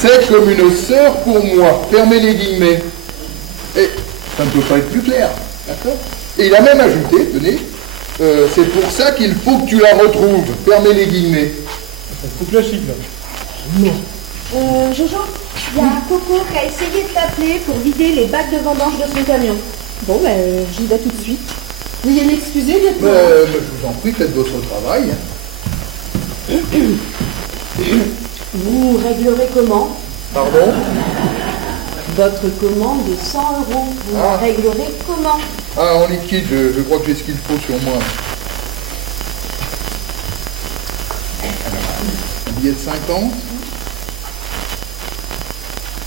C'est comme une sœur pour moi. Fermez les guillemets. Et ça ne peut pas être plus clair. D'accord? Et il a même ajouté, tenez, c'est pour ça qu'il faut que tu la retrouves. Fermez les guillemets. C'est tout classique, là. Jojo, il y a Coco qui a essayé de t'appeler pour vider les bacs de vendange de son camion. Bon, ben, j'y vais tout de suite. Veuillez m'excuser, lieutenant. Je vous en prie, faites votre travail. Vous réglerez comment? Pardon? Votre commande de 100 €, vous la réglerez comment? Ah, en liquide, je crois que j'ai ce qu'il faut sur moi. Un billet de 50.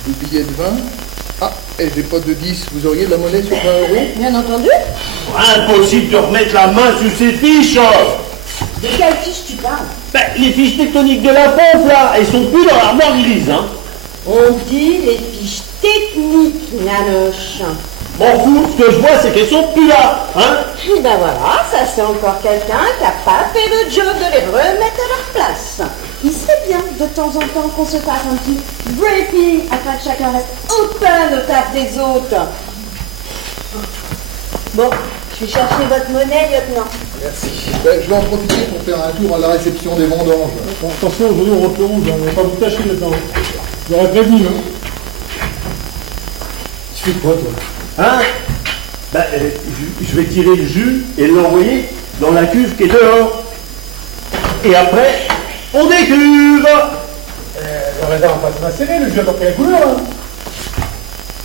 2 billets de 20. Ah, et j'ai pas de 10. Vous auriez de la monnaie sur 20 €? Bien entendu. Impossible de remettre la main sur ces fiches. De quelle fiche tu parles? Ben, les fiches tectoniques de la pompe, là, elles sont plus dans l'armoire grise, hein. On dit les fiches techniques, Nanoche. M'en fous, ce que je vois, c'est qu'elles sont plus là, hein. Et ben voilà, ça c'est encore quelqu'un qui n'a pas fait le job de les remettre à leur place. Il serait bien de temps en temps qu'on se fasse un petit briefing afin que chacun reste open au taf des autres. Bon, je vais chercher votre monnaie, lieutenant. Merci. Ben, je vais en profiter pour faire un tour à la réception des vendanges. Attention, aujourd'hui on rentre le rouge, on ne va pas vous tâcher maintenant. J'aurais prévenu, hein. Tu fais quoi, toi? Hein? Ben, je vais tirer le jus et l'envoyer dans la cuve qui est dehors. Et après, on décuve. Le raisin va pas se macérer, le jus a pas pris la couleur, hein.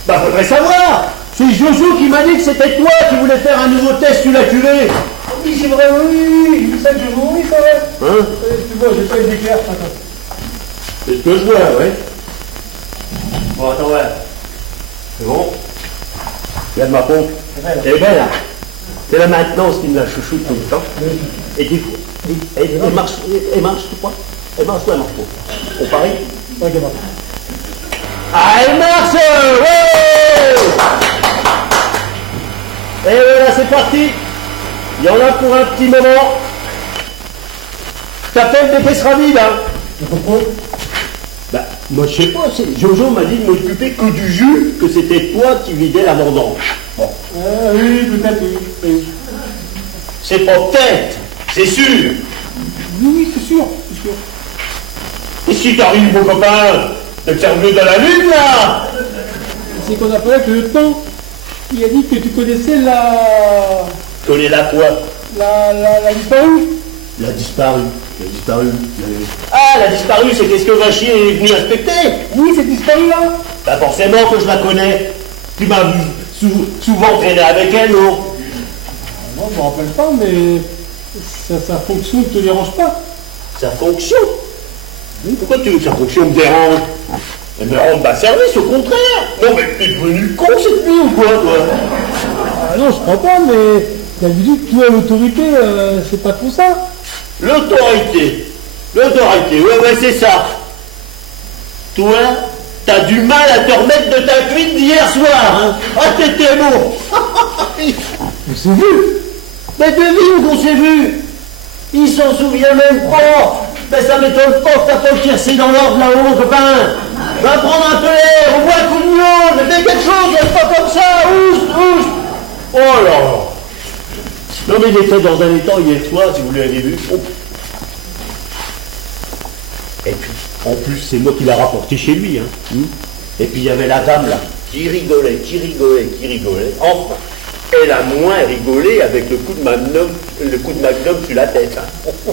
Bah, faudrait savoir. C'est Jojo qui m'a dit que c'était toi qui voulais faire un nouveau test sur la cuvée. Oui, c'est vrai, oui, j'ai vu ça de jour, oui, c'est vrai. Hein? Tu vois, j'ai pas une éclair, attends. C'est ce que je vois, ouais. Bon, attends, ouais. C'est bon? Regarde ma pompe. Elle est belle, là. C'est la maintenance qui me la chouchoute tout le temps. Et du coup, elle marche, tu crois? Elle marche ou elle marche pas? On parie? Regarde. Ah, elle marche! Ouais! Et voilà, c'est parti. Il y en a pour un petit moment. T'appelles des caisses ravides, hein? Pourquoi? Bah, moi je sais pas, Jojo m'a dit de m'occuper que du jus, que c'était toi qui vidais la vendange. Bon. Oui, peut-être, oui. C'est pas peut-être, c'est sûr. Oui, c'est sûr, c'est sûr. Et si t'arrives, mon copain, de te servir de la lune, là? C'est qu'on a parlé avec le lieutenant. Il a dit que tu connaissais Connais la quoi? la disparue. La disparue. La disparue. Ah, la disparue, c'est qu'est-ce que Vachier est venu inspecter? Oui, c'est disparu là. Bah forcément que je la connais. Tu m'as vu souvent traîner avec elle, non? Moi, je me rappelle pas, mais sa fonction ne te dérange pas. Sa fonction? Pourquoi tu veux que sa fonction me dérange? Elle me rend pas service, au contraire. Non, mais t'es devenu con cette nuit ou quoi, toi? Ah non, je crois pas, mais d'habitude, toi, l'autorité, c'est pas trop ça. L'autorité. L'autorité, ouais, c'est ça. Toi, t'as du mal à te remettre de ta cuite d'hier soir, hein? Ah, t'étais bon. On s'est vu. Mais devine qu'on s'est vu. Il s'en souvient même pas. Mais ça m'étonne pas que t'as pas tiré dans l'ordre là-haut, mon copain. Va prendre un peu l'air, on voit un coup de mieux, mais fais quelque chose, reste pas comme ça, oust. Oh là là. Non mais il était dans un état hier soir, si vous l'avez vu. Oh. Et puis, en plus, c'est moi qui l'ai rapporté chez lui. Hein. Et puis il y avait la dame là, qui rigolait. Enfin, elle a moins rigolé avec le coup de magnum sur la tête. Hein.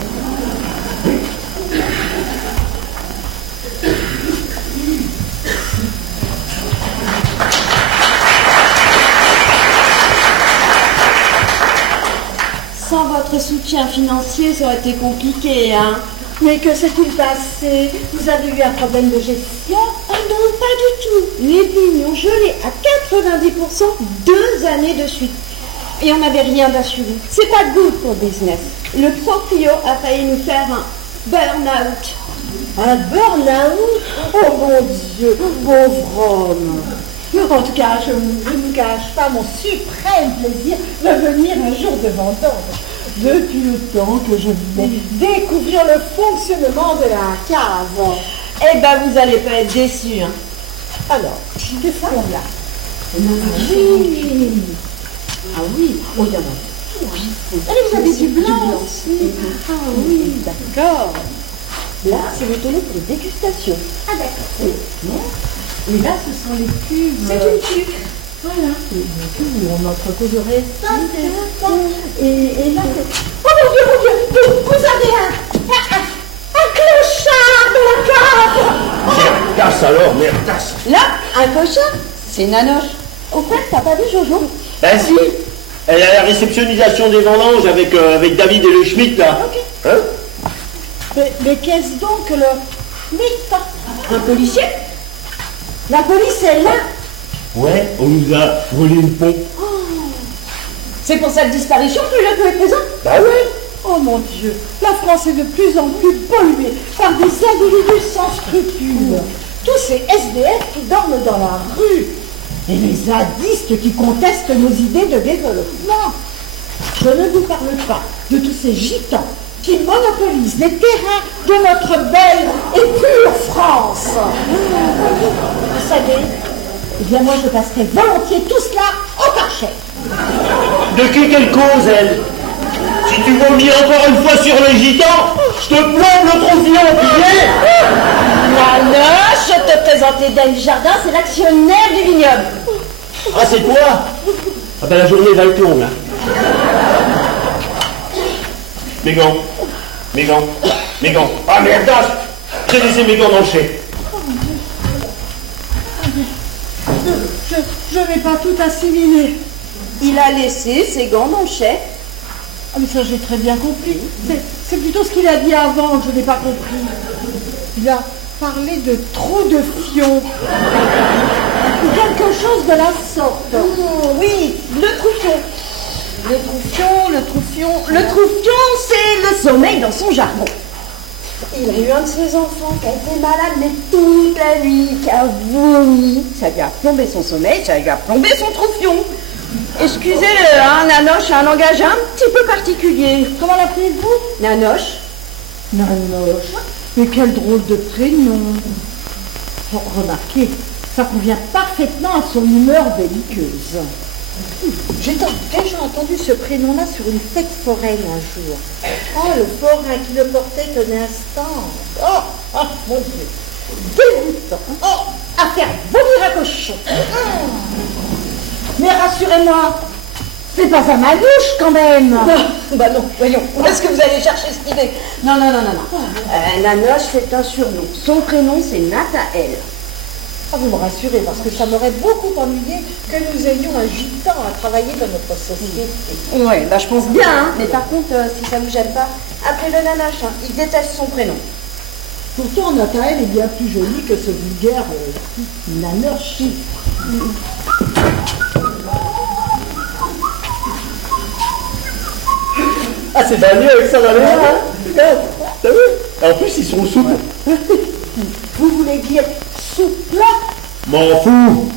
Sans votre soutien financier, ça aurait été compliqué, hein. Mais que s'est-il passé? Vous avez eu un problème de gestion? Oh non, pas du tout. Les vignes ont gelé à 90% 2 années de suite. Et on n'avait rien d'assuré. C'est pas good pour le business. Le proprio a failli nous faire un burn-out. Un burn-out? Oh mon Dieu, pauvre homme. En tout cas, je ne cache pas mon suprême plaisir de venir un jour de vendange. Depuis le temps que je voulais découvrir le fonctionnement de la cave. Eh ben, vous n'allez pas être déçus. Hein. Alors, qu'est-ce qu'on a là? Oui. Ah oui, oh, il y en a tout. Oui. Allez, vous avez du blanc aussi. Ah oui, d'accord. Là, c'est le tonneau pour les dégustations. Ah d'accord. Oui. Et là, ce sont les cuves. C'est une cuve. Voilà. Les cuves où on entreposerait ça. Et là, c'est... Oh mon Dieu, vous avez un clochard de la cave. Merdasse alors, merdasse. Là, un clochard, C'est Nanoche. Au fait, t'as pas vu Jojo? Ben si. Elle a la réceptionnisation des vendanges avec David et le Schmitt, là. Ok. Hein? Mais qu'est-ce donc le Schmitt? Un policier? La police est là. Ouais, on nous a volé une pompe. C'est pour cette disparition que le lieu est présent? Bah ouais. Oh mon Dieu, la France est de plus en plus polluée par des individus sans scrupules. Tous ces SDF qui dorment dans la rue et les zadistes qui contestent nos idées de développement. Je ne vous parle pas de tous ces gitans qui monopolisent les terrains de notre belle et pure France. Vous savez, eh bien moi je passerai volontiers tout cela au Karcher. De quelle cause, elle? Si tu vomis encore une fois sur les gitans, je te plombe le trophillon, pilier. Nanoche, je te présentais Dave Jardin, c'est l'actionnaire du vignoble. Ah, c'est toi? Ah ben la journée va être longue, hein. Mes gants. Ah merde, j'ai laissé mes gants dans le chai. Je n'ai pas tout assimilé. Il a laissé ses gants dans le chai. Ah mais ça j'ai très bien compris. C'est plutôt ce qu'il a dit avant que je n'ai pas compris. Il a parlé de trou de fion. Ou quelque chose de la sorte. Oui, le troufion. Le troufion, c'est le sommeil dans son jargon. Il a eu un de ses enfants qui a été malade, mais toute la nuit, qui a vomi. Ça lui a plombé son sommeil, ça lui a plombé son troufion. Excusez-le, hein, Nanoche a un langage un petit peu particulier. Comment l'appelez-vous? Nanoche. Nanoche. Mais quel drôle de prénom. Oh, remarquez, ça convient parfaitement à son humeur belliqueuse. J'ai déjà entendu ce prénom-là sur une fête foraine un jour. Oh, le forain qui le portait un instant. Oh, mon Dieu. Dégoûtant. Oh, à faire vomir un cochon. Mais rassurez-moi, c'est pas un manouche quand même. Bah non, voyons, où est-ce que vous allez chercher cette idée? Non. Nanoche, c'est un surnom. Son prénom, c'est Nathaël. Ah, vous me rassurez, parce que ça m'aurait beaucoup ennuyé que nous ayons un gitan à travailler dans notre société. Ouais, bah je pense bien, hein. Mais par contre, si ça vous gêne pas, appelez-le Nanoche, hein. Il déteste son prénom. Pourtant, Nathaël est bien plus jolie que ce vulgaire Nanoche. Ah, c'est pas mieux avec ça dans les mains, hein. Regarde, t'as vu? En plus, ils sont souples. Vous voulez dire souple? M'en fous.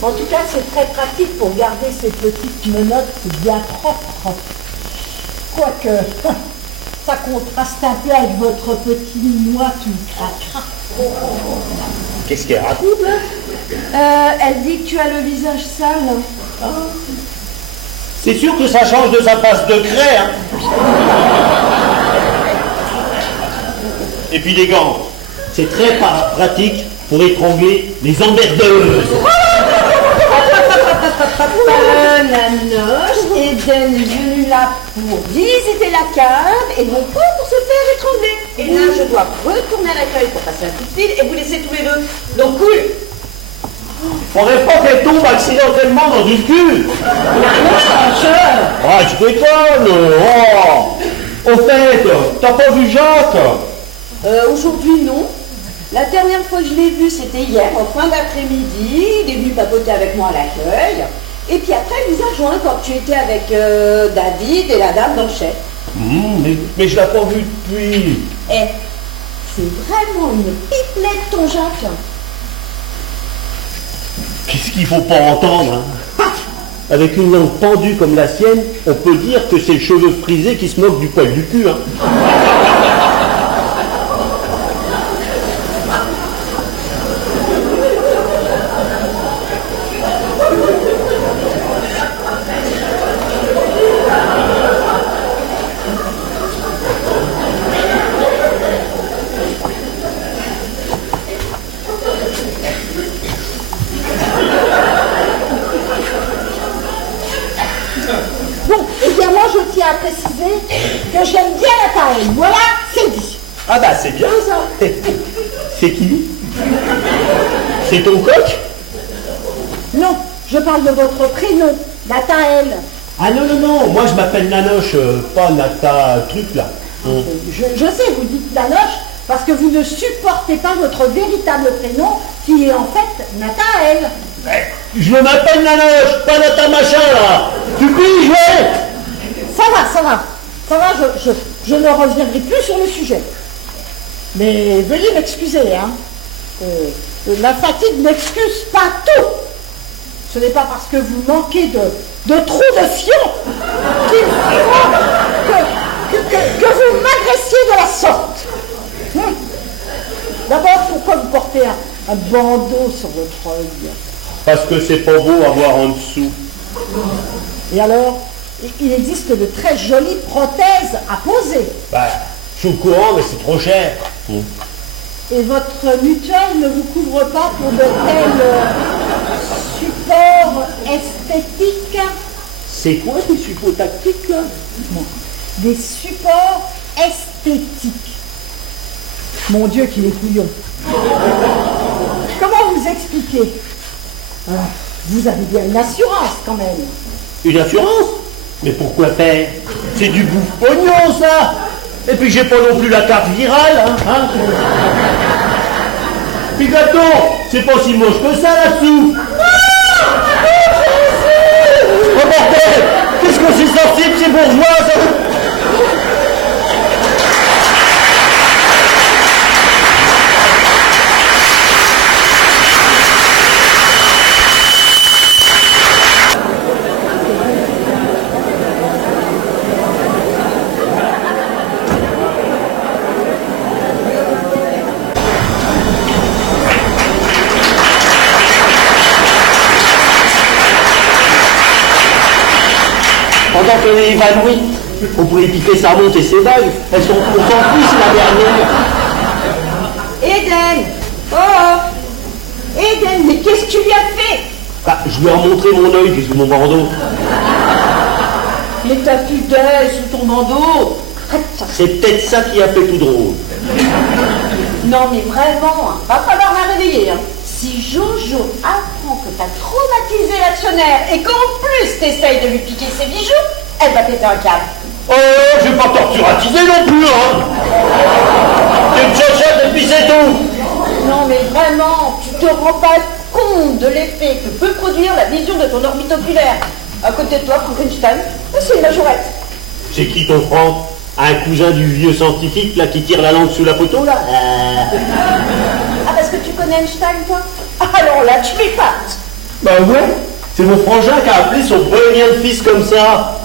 En tout cas, c'est très pratique pour garder ces petites menottes bien propres. Quoique, ça contraste un peu avec votre petit minois qui craquera. Qu'est-ce qu'elle raconte, là? Elle dit que tu as le visage sale. C'est sûr que ça change de sa face de craie, hein. Et puis les gants, c'est très pratique pour étrangler les emmerdeuses. Nanoche est venue là pour visiter la cave et non pas pour se faire étrangler. Et là, je dois retourner à l'accueil pour passer un coup de fil et vous laisser tous les deux. Donc, cool. Faudrait pas qu'elle tombe accidentellement dans une cul. Ah, tu déconnes. Oh. Au fait, t'as pas vu Jacques? Aujourd'hui, non. La dernière fois que je l'ai vu, c'était hier, en fin d'après-midi. Il est venu papoter avec moi à l'accueil. Et puis après, il nous a rejoint quand tu étais avec David et la dame dans le chef. Mais je l'ai pas vu depuis. Eh, c'est vraiment une pipelette, ton Jacques. Qu'est-ce qu'il faut pas entendre, hein? Avec une langue pendue comme la sienne, on peut dire que c'est le cheveu frisé qui se moque du poil du cul, hein. À préciser que j'aime bien la paille. Voilà, c'est dit. Ah bah c'est bien ça. C'est qui? c'est ton coq? Non, je parle de votre prénom, Nathaël. Ah non, non, non, moi je m'appelle Nanoche, pas Nata truc là. Je sais, vous dites Nanoche, parce que vous ne supportez pas votre véritable prénom, qui est en fait Nathaël. Je m'appelle Nanoche, pas Nata machin là. Tu piges, ouais? Ça va, je ne reviendrai plus sur le sujet. Mais veuillez m'excuser, hein. La fatigue n'excuse pas tout. Ce n'est pas parce que vous manquez de trous de fion qu'il faut que vous m'agressiez de la sorte. D'abord, pourquoi vous portez un bandeau sur votre œil? Parce que c'est pas beau à voir en dessous. Et alors, il existe de très jolies prothèses à poser. Bah, je suis au courant, mais c'est trop cher. Et votre mutuelle ne vous couvre pas pour de tels supports esthétiques? C'est quoi tes supports tactiques là? Non. Des supports esthétiques. Mon Dieu, qu'il est couillon. Comment vous expliquer? Vous avez bien une assurance quand même. Une assurance? Mais pourquoi faire? C'est du bouffe-pognon ça! Et puis j'ai pas non plus la carte virale, hein? Puis gâteau, c'est pas si moche que ça là-dessous! Oh bordel! Qu'est-ce qu'on s'est sorti de ces bourgeois ça? Pendant qu'elle est évanouie, on pourrait piquer sa monte et ses bagues. On s'en fout, c'est la dernière. Eden! Oh! Eden, mais qu'est-ce que tu lui as fait? Ah, je lui ai remontré mon œil puis sous mon bandeau. Mais t'as plus d'œil sous ton bandeau. C'est peut-être ça qui a fait tout drôle. Non mais vraiment, va falloir la réveiller. Hein. Si Jojo apprend que t'as traumatisé l'actionnaire et qu'en plus t'essayes de lui piquer ses bijoux, elle va péter un câble. Oh, je vais pas torturatiser non plus, hein. Tu me chachotes et puis c'est tout. Non mais vraiment, tu te rends pas compte de l'effet que peut produire la vision de ton orbite oculaire. À côté de toi, Frankenstein, c'est une majorette. C'est qui ton Franck? Un cousin du vieux scientifique là qui tire la langue sous la poteau là? Ah parce que tu connais Einstein toi? Alors là, tu m'épates. Bah ouais, c'est mon frangin qui a appelé son premier de fils comme ça.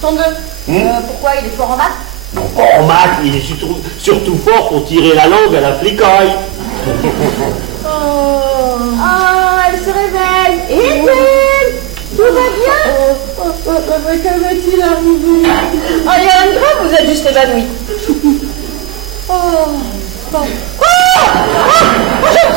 Ton neveu, pourquoi il est fort en maths? Non, pas en maths, il est surtout fort pour tirer la langue à la flicaille. Oh, elle se réveille. Eden, tout va bien? Mais que va-t-il arriver? Oh, il y a un grand, vous êtes juste évanoui. Je me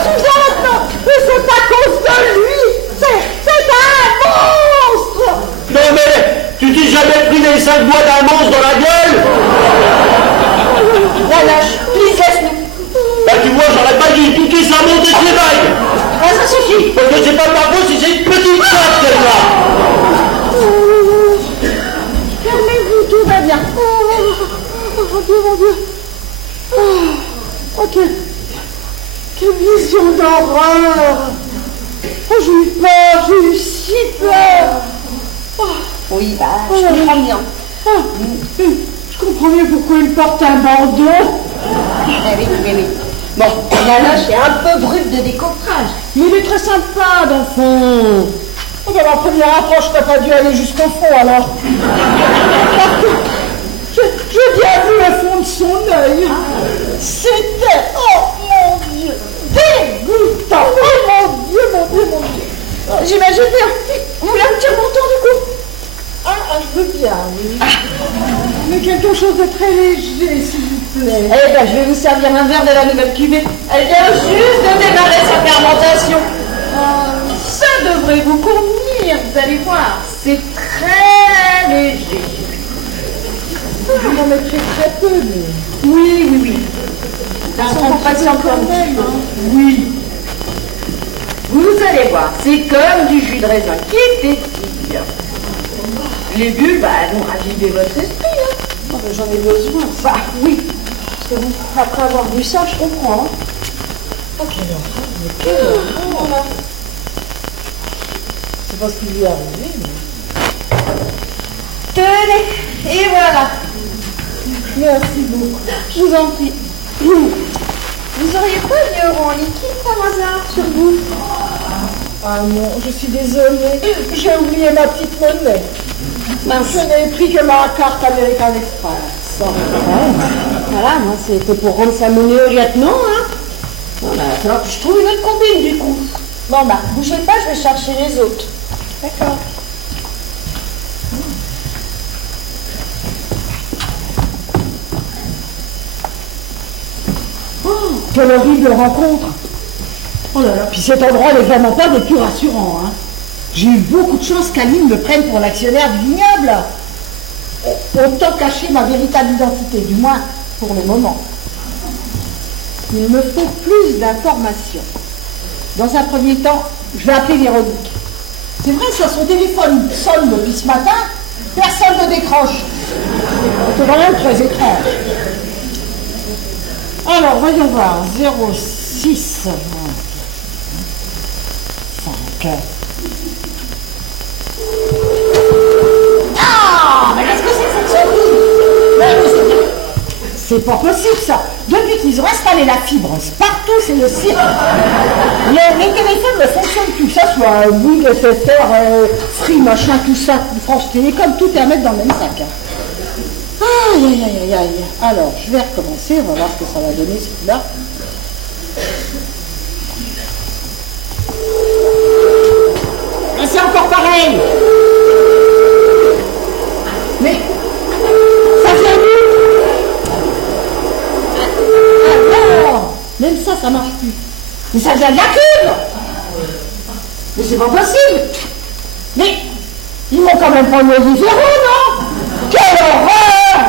souviens maintenant. Mais c'est pas à cause de lui. C'est un monstre. Non mais, tu t'es jamais pris les 5 doigts d'un monstre dans la gueule? La lâche, please, laisse-nous. Bah tu vois, j'aurais pas dû piquer sa monte et ses bagues. Ah, ça suffit. Parce que c'est pas ma faute si c'est une petite chatte qu'elle a. Calmez-vous, tout va bien. Oh Dieu, mon Dieu. Ok. Quelle vision d'horreur. Oh, j'ai eu peur, j'ai eu si peur. Oui, bah, je comprends bien. Je comprends mieux pourquoi il porte un bandeau. Oui. Bon, la lâche est un peu brute de décoffrage, mais il est très sympa dans le fond. Oh, bah, la première approche, t'as pas dû aller jusqu'au fond, alors. J'ai bien vu le fond de son œil. C'était, oh mon Dieu, dégoûtant. Oh mon Dieu. J'imagine bien. Vous voulez un petit remontant du coup? Ah, je veux bien, oui. Mais quelque chose de très léger, s'il vous plaît. Eh ben, je vais vous servir un verre de la nouvelle cuvée. Elle vient juste de démarrer sa fermentation. Ça devrait vous convenir, vous allez voir. C'est très léger. Vous en mettez très peu, mais... Oui. D'un son patient comme même. Oui. C'est comme du jus de raisin qui est pétille. Les bulles, vont raviver votre esprit, hein. Oh, ben, j'en ai besoin. Bah oui, parce que bon, après avoir vu ça, je comprends. Hein. Oh, quelle horreur, mais quelle horreur. C'est pas ce qui lui est arrivé, mais... Tenez, et voilà. Merci beaucoup. Je vous en prie. Vous auriez pas du euro en liquide par hasard sur vous? Ah non, je suis désolée. J'ai oublié ma petite monnaie. Je n'ai pris que ma carte American Express. Voilà, moi c'était pour rendre sa monnaie au lieutenant, hein. Bon, bah, il va falloir que je trouve une autre combine du coup. Bon bah, bougez pas, je vais chercher les autres. D'accord. Quelle horrible rencontre! Oh là là, puis cet endroit n'est vraiment pas des plus rassurants, hein. J'ai eu beaucoup de chance qu'Aline me prenne pour l'actionnaire du vignoble. Autant cacher ma véritable identité, du moins pour le moment. Il me faut plus d'informations. Dans un premier temps, je vais appeler Véronique. C'est vrai, ça, son téléphone sonne depuis ce matin, personne ne décroche. C'est quand même très étrange. Alors, voyons voir, 06 5. Ah, mais qu'est-ce que c'est que cette sonnerie? C'est pas possible ça. Depuis qu'ils ont installé la fibre partout, c'est le cirque. Les téléphones ne fonctionnent plus. Ça soit Bouygues, SFR, Free, machin, tout ça, France Télécom, tout est à mettre dans le même sac. Aïe, aïe, aïe, aïe. Alors, je vais recommencer, on va voir ce que ça va donner ce coup-là. Ah, c'est encore pareil. Mais, ça vient d'où? Alors, même ça marche plus. Mais ça vient de la cube. Mais c'est pas possible. Mais, ils m'ont quand même pas envoyé zéro, non? Quelle horreur!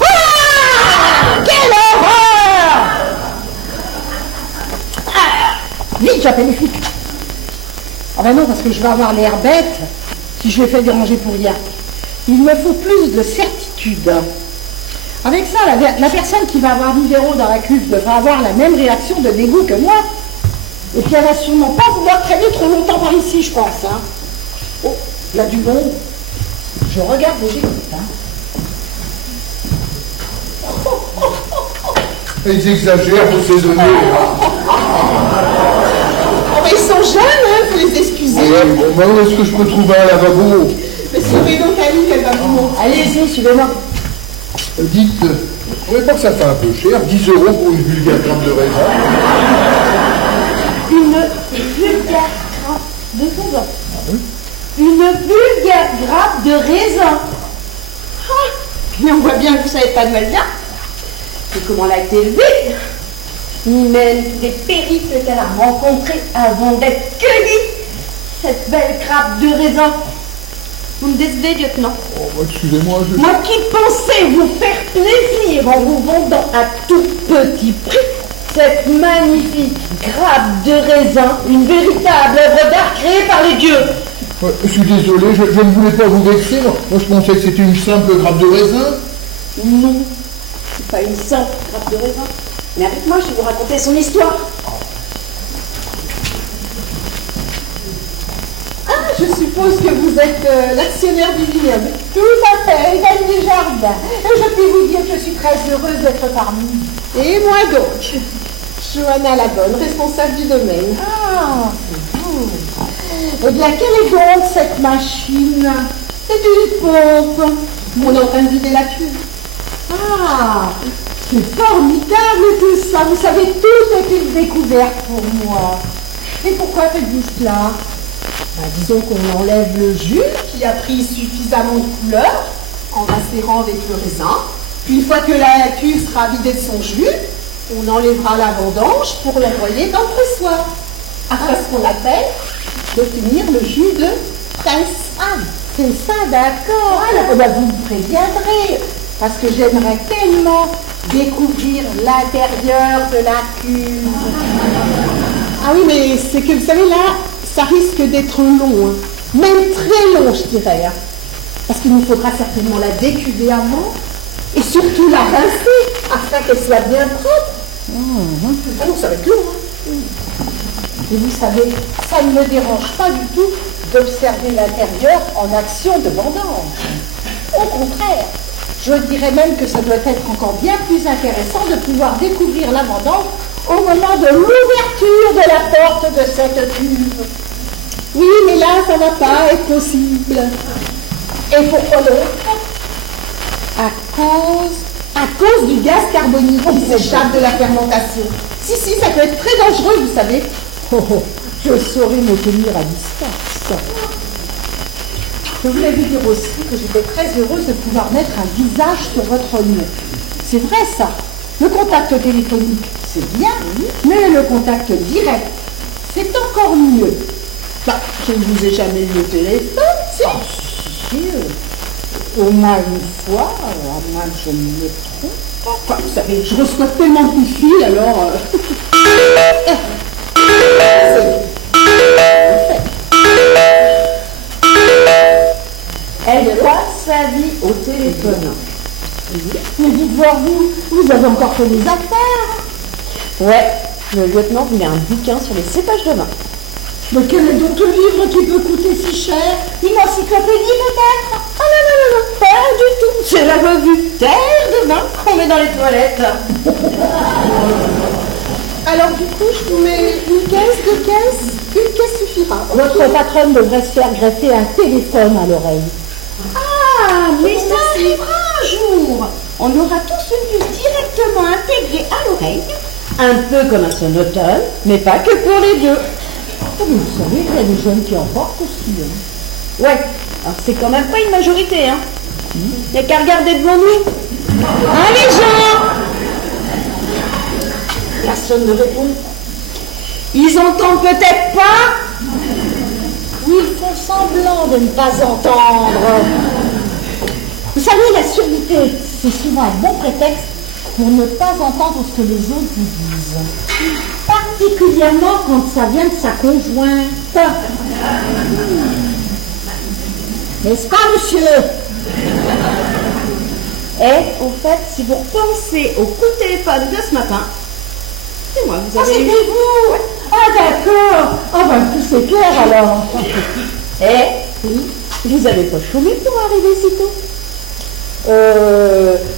Ah! Quelle horreur! Ah! Vite, j'appelle les flics. Ah ben non, parce que je vais avoir l'air bête si je les fais déranger pour rien. Il me faut plus de certitude. Avec ça, la personne qui va avoir Vivero dans la cuve devra avoir la même réaction de dégoût que moi. Et puis elle va sûrement pas vouloir traîner trop longtemps par ici, je pense. Hein. Oh, il y a du monde. Je regarde et j'écoute. Hein. Ils exagèrent pour ces données. Oh, mais ils sont jeunes, hein, faut les excuser. Ouais, bon, bah, où est-ce que je peux trouver un lavabo? Mais suivez donc Aline, elle va vous montrer. Allez-y, suivez-moi. Dites, vous trouvez pas que ça fait un peu cher? 10 € pour une vulgaire grappe de raisin? Une vulgaire grappe de raisin. Une vulgaire grappe de raisin. Ah, mais on voit bien que vous savez pas de mal bien. Et comment elle a été élevée? Ni même des périples qu'elle a rencontrés avant d'être cueillie. Cette belle grappe de raisin. Vous me décevez, lieutenant. Oh, bah, excusez-moi, Moi qui pensais vous faire plaisir en vous vendant à tout petit prix cette magnifique grappe de raisin, une véritable œuvre d'art créée par les dieux. Ouais, je suis désolé, je ne voulais pas vous vexer. Moi, je pensais que c'était une simple grappe de raisin. Non, c'est pas une simple grappe de raisin. Mais avec moi, je vais vous raconter son histoire. Ah, je suppose que vous êtes l'actionnaire du vignoble. Tout à fait, Hélène Desjardins. Et je puis vous dire que je suis très heureuse d'être parmi vous. Et moi donc, Johanna Labonne, responsable du domaine. Ah, c'est vous. Eh bien, quelle est donc cette machine? C'est une pompe. On est en train de vider la cuve. Ah, c'est formidable tout ça. Vous savez, tout est une découverte pour moi. Et pourquoi faites-vous cela? Disons qu'on enlève le jus qui a pris suffisamment de couleur en macérant avec le raisin. Puis une fois que la cuve sera vidée de son jus, on enlèvera la vendange pour l'envoyer dans le pressoir. Après ce qu'on appelle d'obtenir le jus de presse. Ah, c'est ça, d'accord. Alors, ben, vous me préviendrez, parce que j'aimerais tellement découvrir l'intérieur de la cuve. Ah oui, mais c'est que vous savez là, ça risque d'être long, hein. Même très long, je dirais. Hein. Parce qu'il nous faudra certainement la décuver avant et surtout la rincer afin qu'elle soit bien propre. Ah non, ça va être long. Hein. Et vous savez, ça ne me dérange pas du tout d'observer l'intérieur en action de vendange. Au contraire, je dirais même que ça doit être encore bien plus intéressant de pouvoir découvrir la vendange au moment de l'ouverture de la porte de cette cuve. Oui, mais là, ça ne va pas être possible. Et pourquoi donc? À cause du gaz carbonique qui s'échappe de la fermentation. Si, ça peut être très dangereux, vous savez. Je saurais me tenir à distance. Je voulais vous dire aussi que j'étais très heureuse de pouvoir mettre un visage sur votre nom. C'est vrai ça. Le contact téléphonique, c'est bien, mais le contact direct, c'est encore mieux. Bah, je ne vous ai jamais eu au téléphone, si. Au moins une fois, à moins que je ne me trompe. Enfin, vous savez, je reçois tellement de coups de fil, alors... Elle passe sa vie au téléphone. Mais dites-voir vous avez encore fait des affaires. Ouais, le lieutenant voulait un bouquin sur les cépages de vin. Mais quel est donc le livre qui peut coûter si cher? Une encyclopédie peut-être? Ah non, pas du tout. C'est la revue Terre de vin qu'on met dans les toilettes. Alors du coup, je vous mets une caisse, deux caisses, une caisse suffira. Votre patronne devrait se faire greffer un téléphone à l'oreille. Ah, mais ça arrivera un jour. On aura tous une puce directement intégrée à l'oreille, un peu comme un sonotone, mais pas que pour les deux. Oh, mais vous savez, il y a des jeunes qui en portent aussi. Hein. Ouais, alors c'est quand même pas une majorité, hein. Il n'y a qu'à regarder devant nous. Hein, les gens? Personne ne répond. Ils entendent peut-être pas? Oui, ils font semblant de ne pas entendre. Vous savez, la surdité, c'est souvent un bon prétexte pour ne pas entendre ce que les autres vous disent. Particulièrement quand ça vient de sa conjointe. N'est-ce pas, monsieur? Et, au fait, si vous repensez au coup de téléphone de ce matin, c'est moi, vous avez c'était eu... vous? Ouais. Ah, d'accord. Ah, ben, tout c'est clair, alors. Vous avez pas chômé pour arriver si tôt?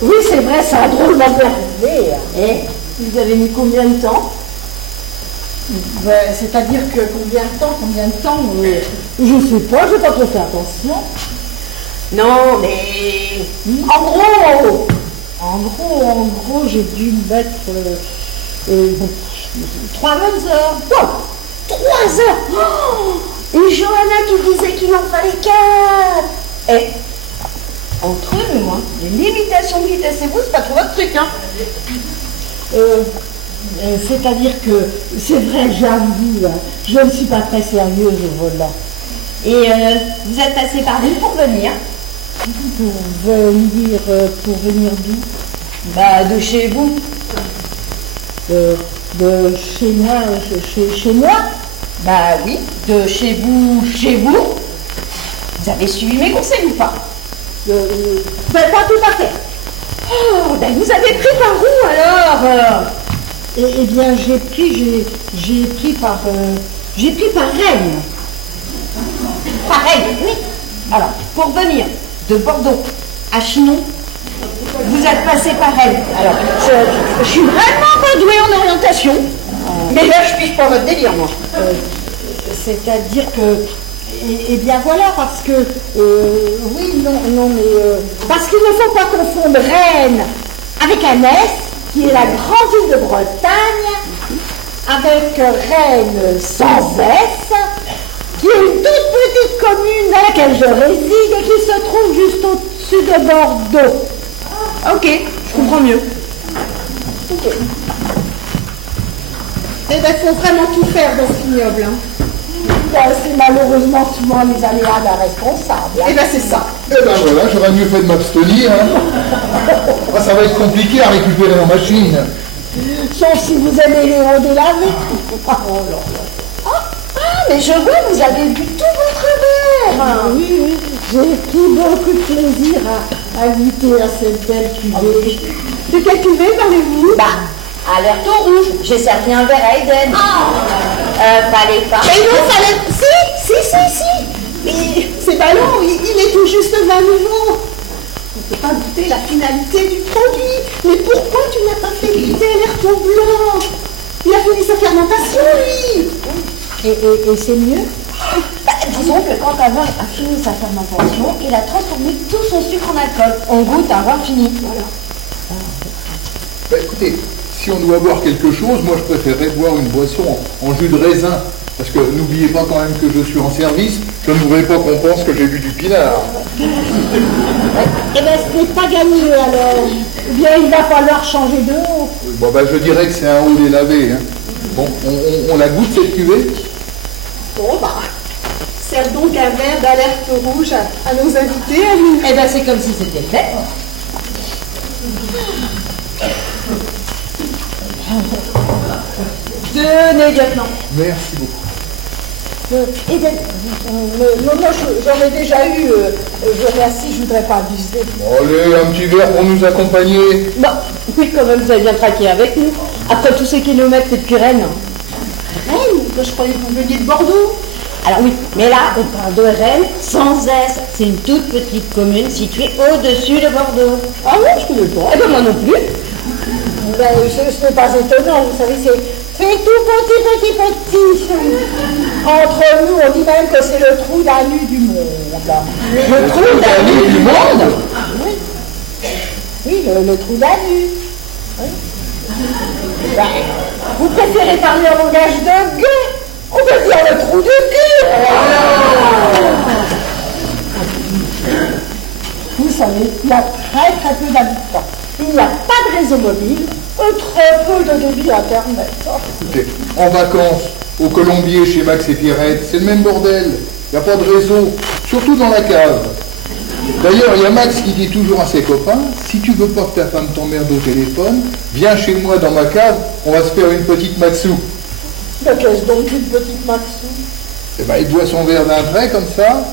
Oui, c'est vrai, ça a drôlement bien arrivé. Vous avez mis combien de temps? Ben, c'est-à-dire que combien de temps je ne sais pas, je n'ai pas trop fait attention. Non, mais... En gros, j'ai dû mettre 3 bonnes heures. Oh, 3 heures. Oh, et Johanna qui disait qu'il en fallait 4. Entre eux et moi, les limitations de vitesse et vous, c'est pas trop votre truc, hein? C'est-à-dire que, c'est vrai, j'avoue, je ne suis pas très sérieuse au volant. Et vous êtes passé par où pour venir? Pour venir d'où? Bah, de chez vous. De chez moi, chez moi? Bah oui, de chez vous, chez vous. Vous avez suivi mes conseils ou pas? Ben, pas tout à fait. Oh, ben vous avez pris par où alors? Eh bien, j'ai pris par Rennes. Par Rennes, oui. Alors, pour venir de Bordeaux à Chinon, vous êtes passé par Rennes. Alors, je suis vraiment pas douée en orientation. Mais là, je pige pas votre délire, moi. C'est-à-dire que... Eh bien voilà, parce que... oui, non, mais... parce qu'il ne faut pas confondre Rennes avec un S, qui est la grande ville de Bretagne, avec Rennes sans S, qui est une toute petite commune dans laquelle je réside et qui se trouve juste au-dessus de Bordeaux. Ok, je comprends mieux. Ok. Eh bien, il faut vraiment tout faire dans ce vignoble. Hein. C'est malheureusement souvent les aléas d'un responsable. Eh bien, c'est ça. Eh ben voilà, j'aurais mieux fait de m'abstenir. Hein. Ah, ça va être compliqué à récupérer en machine. Sauf si vous aimez les hauts délavés. Oh là là. Ah, mais je vois, vous avez bu tout votre verre. Oui, oui, j'ai pris beaucoup de plaisir à goûter à cette belle cuvée. De quelle cuvée parlez-vous? Bah, alerte au rouge. J'ai servi un verre à Eden. Fallait pas. Mais non, fallait... Si. Mais c'est ballon, il est tout juste vin nouveau. On ne peut pas goûter la finalité du produit. Mais pourquoi tu n'as pas fait goûter alerte au blanc? Il a fini sa fermentation, lui. Et c'est mieux? Bah, disons que quand un vin a fini sa fermentation, il a transformé tout son sucre en alcool. On goûte un vin fini. Voilà. Bah, écoutez, si on doit boire quelque chose, moi je préférerais boire une boisson en jus de raisin. Parce que n'oubliez pas quand même que je suis en service, je ne voudrais pas qu'on pense que j'ai bu du pinard. Eh bien, ce n'est pas gagné alors. Ou bien il va falloir changer d'eau. Bon, bah je dirais que c'est un haut délavé. Hein. Bon, on la goûte cette cuvée? Bon, bah, sers donc un verre d'alerte rouge à nos invités, à nous. Eh bien c'est comme si c'était fait. Tenez, lieutenant. Merci beaucoup. Eden, non, j'en ai déjà eu. Je remercie, je voudrais pas abuser. Allez, un petit verre pour nous accompagner. Bon, oui, quand même, vous avez bien traqué avec nous. Après tous ces kilomètres depuis Rennes. Rennes? Je croyais que vous veniez de Bordeaux. Alors oui, mais là, on parle de Rennes sans S. C'est une toute petite commune située au-dessus de Bordeaux. Ah oui, je connais pas. Eh ben moi non plus. Ben, ce n'est pas étonnant, vous savez, c'est tout petit. Entre nous, on dit même que c'est le trou d'un nu du monde. Le trou d'un nu du monde? Oui, le trou d'un nu. Oui. Ben, vous préférez parler en langage de gueux? On peut dire le trou de cul. Vous savez, il y a très peu d'habitants. Il n'y a pas de réseau mobile, très peu de débit Internet. Écoutez, en vacances, au Colombier, chez Max et Pierrette, c'est le même bordel. Il n'y a pas de réseau, surtout dans la cave. D'ailleurs, il y a Max qui dit toujours à ses copains, si tu veux pas que ta femme t'emmerde au téléphone, viens chez moi dans ma cave, on va se faire une petite Maxou. Mais qu'est-ce donc une petite Maxou? Eh ben, il boit son verre d'un trait comme ça.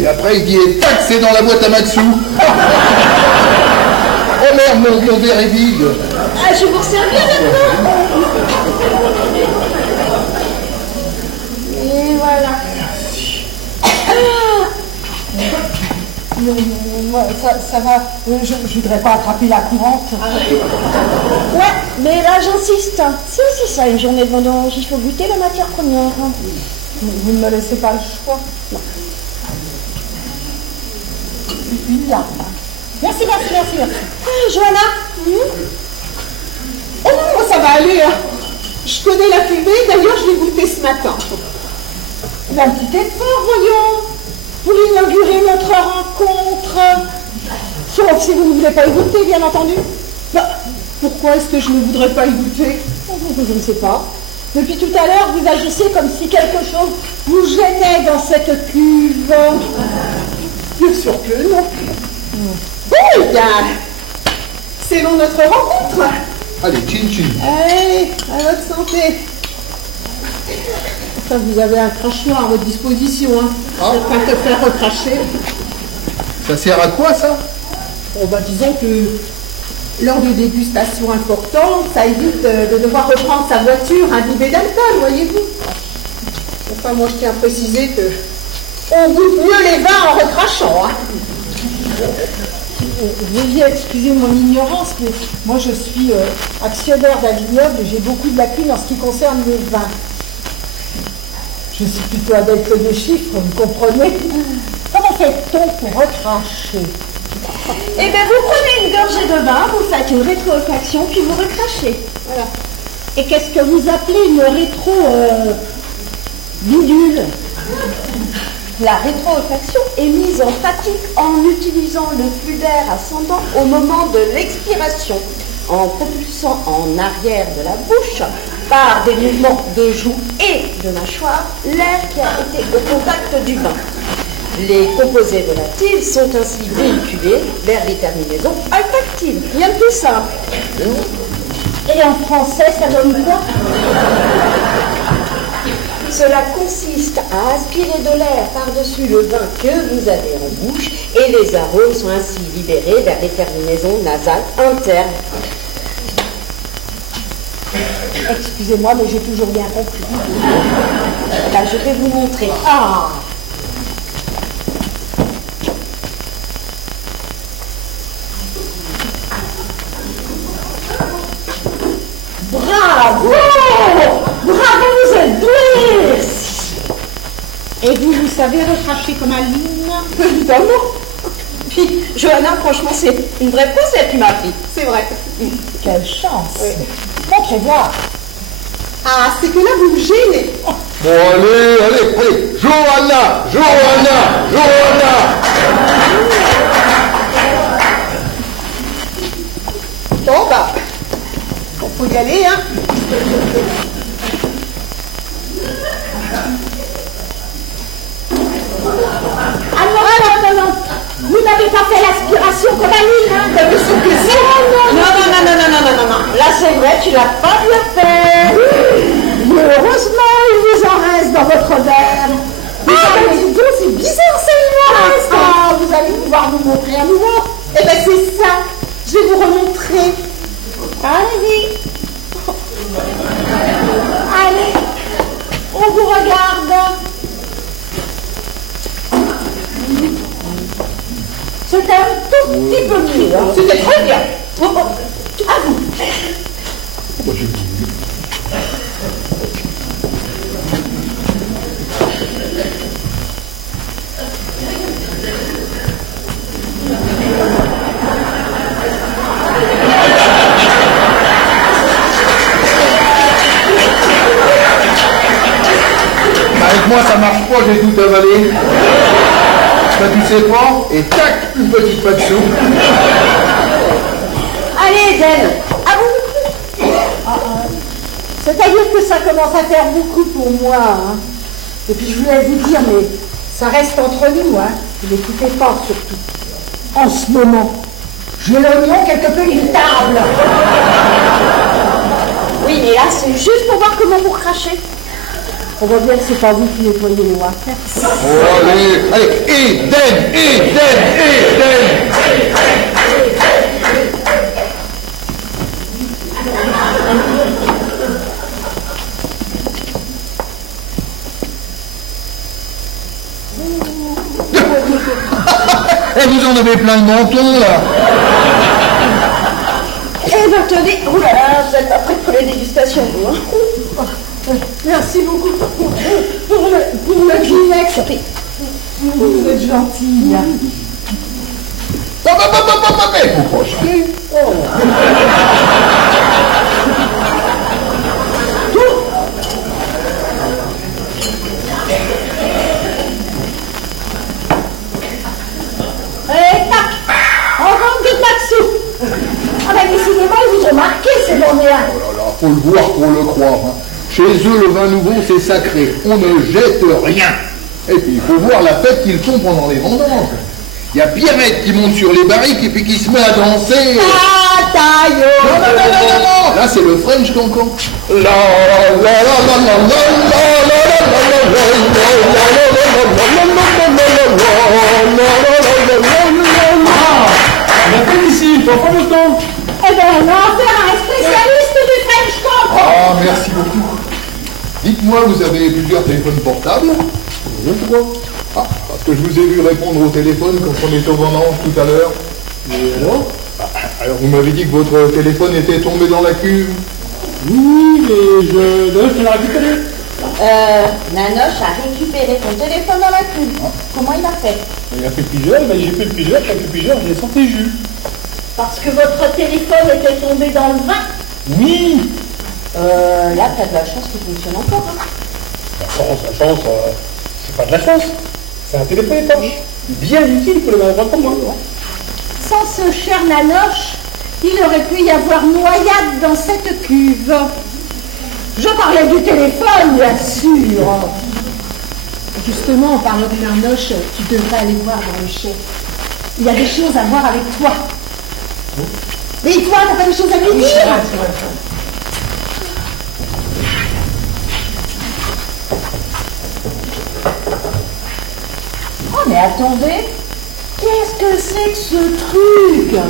Et après, il dit, et tac, c'est dans la boîte à Maxou. Oh merde, mon verre est vide. Ah, je vous resservir maintenant. Et voilà. Moi, ça va, je voudrais pas attraper la courante. Ouais, mais là j'insiste. C'est aussi ça, une journée de vendange. Il faut goûter la matière première. Vous ne me laissez pas le choix? Non. Une larme. Merci. Ah, Johanna. Oh non, ça va aller. Hein. Je connais la cuvée, d'ailleurs je l'ai goûtée ce matin. Un petit effort, voyons. Pour inaugurer notre rencontre. Sauf si vous ne voulez pas y goûter, bien entendu. Bah, pourquoi est-ce que je ne voudrais pas y goûter? Je ne sais pas. Depuis tout à l'heure, vous agissez comme si quelque chose vous gênait dans cette cuve. Bien sûr que non. Bon, eh bien, c'est long notre rencontre. Allez, chin. Allez, à votre santé. Enfin, vous avez un crachoir à votre disposition, hein. Ah. Pour pas te faire recracher. Ça sert à quoi, ça? Bon, bah, disons que lors de dégustations importantes, ça évite de devoir reprendre sa voiture imbibée d'alcool, voyez-vous. Enfin, moi, je tiens à préciser que on goûte mieux les vins en recrachant, hein. Veuillez excuser mon ignorance, mais moi je suis actionnaire d'un vignoble et j'ai beaucoup de lacunes en ce qui concerne les vins. Je suis plutôt adepte des chiffres, vous comprenez? Comment fait-on pour recracher? Eh bien, vous prenez une gorgée de vin, vous faites une rétrofaction, puis vous recrachez. Voilà. Et qu'est-ce que vous appelez une bidule? La rétrofaction est mise en pratique en utilisant le flux d'air ascendant au moment de l'expiration, en propulsant en arrière de la bouche, par des mouvements de joue et de mâchoire, l'air qui a été au contact du vin. Les composés volatiles sont ainsi véhiculés vers les terminaisons olfactives. Rien de plus simple. Et en français, ça donne quoi? Cela consiste à aspirer de l'air par-dessus le vin que vous avez en bouche et les arômes sont ainsi libérés vers les terminaisons nasales internes. Excusez-moi, mais j'ai toujours bien compris. Là, je vais vous montrer. Ah! Bravo! Bravo, vous êtes doués! Et vous savez recracher comme Aline? Évidemment. Puis, Johanna, franchement, c'est une vraie princesse qui m'a appris. C'est vrai. Quelle chance! Oui. Montrez-moi! Ah, c'est que là, vous me gênez. Bon, allez, Johanna. Bon, bah, faut y aller, hein. Alors, vous n'avez pas fait l'aspiration comme Aline, hein? T'as vu son plaisir? Non. Là, c'est vrai, tu l'as pas bien fait. Mais heureusement, il vous en reste dans votre verre. C'est bizarre, ça, il me reste. Ah, vous allez pouvoir nous montrer à nouveau. Eh ben, c'est ça. Je vais vous remontrer. Allez-y. Allez, on vous regarde. C'était un tout petit peu mieux. Hein. C'était très bien. À vous. Avec moi, ça marche pas, j'ai tout avalé. Bah, tu sais pas, et tac, une petite patte de soupe. Allez, Eden, à vous. C'est-à-dire que ça commence à faire beaucoup pour moi. Hein. Et puis je voulais vous dire, mais ça reste entre nous. Hein. Vous n'écoutez pas surtout. En ce moment, j'ai l'oignon quelque peu irritable. Oui, mais là, c'est juste pour voir comment vous crachez. On voit bien que c'est pas vous qui nettoyez les waffles. Oh, allez, Eden. Et vous en avez plein le menton, là. Eh ben, tenez. Oh là là, vous êtes pas prêts pour les dégustations, vous, hein. Merci beaucoup pour le Kleenex. Vous êtes gentille. Faut pas chier. Et tac, encore de là-dessous. Ah ben décidément, ils vous ont marqué ces Vendéens. Oh là là, faut le voir pour le croire. Hein. Chez eux, le vin nouveau, c'est sacré. On ne jette rien. Et puis, il faut voir la fête qu'ils font pendant les vendanges. Il y a Pierrette qui monte sur les barriques et puis qui se met à danser. Ah, taille. Non. Là, c'est le French cancan. On a fait ici, faut prendre le temps. Eh ben, on a affaire à un spécialiste du French cancan. Ah, merci beaucoup. Dites-moi, vous avez plusieurs téléphones portables? Pourquoi? Ah, parce que je vous ai vu répondre au téléphone quand on était au vendange tout à l'heure. Et alors? Alors, vous m'avez dit que votre téléphone était tombé dans la cuve. Oui, mais d'ailleurs, je l'ai récupéré. Nanoche a récupéré ton téléphone dans la cuve. Comment il a fait? Il a fait plusieurs, il m'a dit j'ai fait plusieurs, j'ai fait plusieurs, j'ai sorti jus. Parce que votre téléphone était tombé dans le vin. Oui. Là, t'as de la chance qu'il fonctionne encore. Hein. La chance, c'est pas de la chance. C'est un téléphone étanche. Bien utile pour le avoir pour moi. Sans ce cher Nanoche, il aurait pu y avoir noyade dans cette cuve. Je parlais du téléphone, bien sûr. Justement, en parlant de Nanoche, tu devrais aller voir dans le chef. Il y a des choses à voir avec toi. Mais toi, t'as pas des choses à lui dire? attendez, qu'est-ce que c'est que ce truc?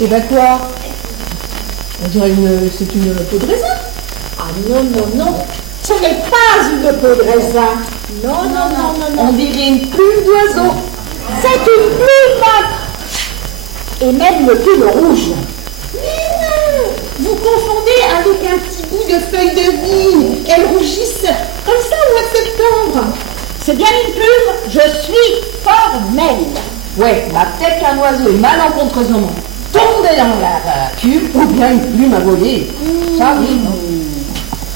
Et ben quoi? On dirait c'est une peau de raisin. Ah non, non, non, ce n'est pas une peau de raisin. Non, non, non, non, non. On dirait une plume d'oiseau. C'est une plume. Et même une plume rouge. Mais non, vous confondez avec un petit bout de feuille de vigne. Elles rougissent comme ça au mois de septembre. C'est bien une plume, je suis formelle. Ouais, bah peut-être qu'un oiseau est malencontreusement tombé dans la cuve ou bien une plume à voler. Ça arrive.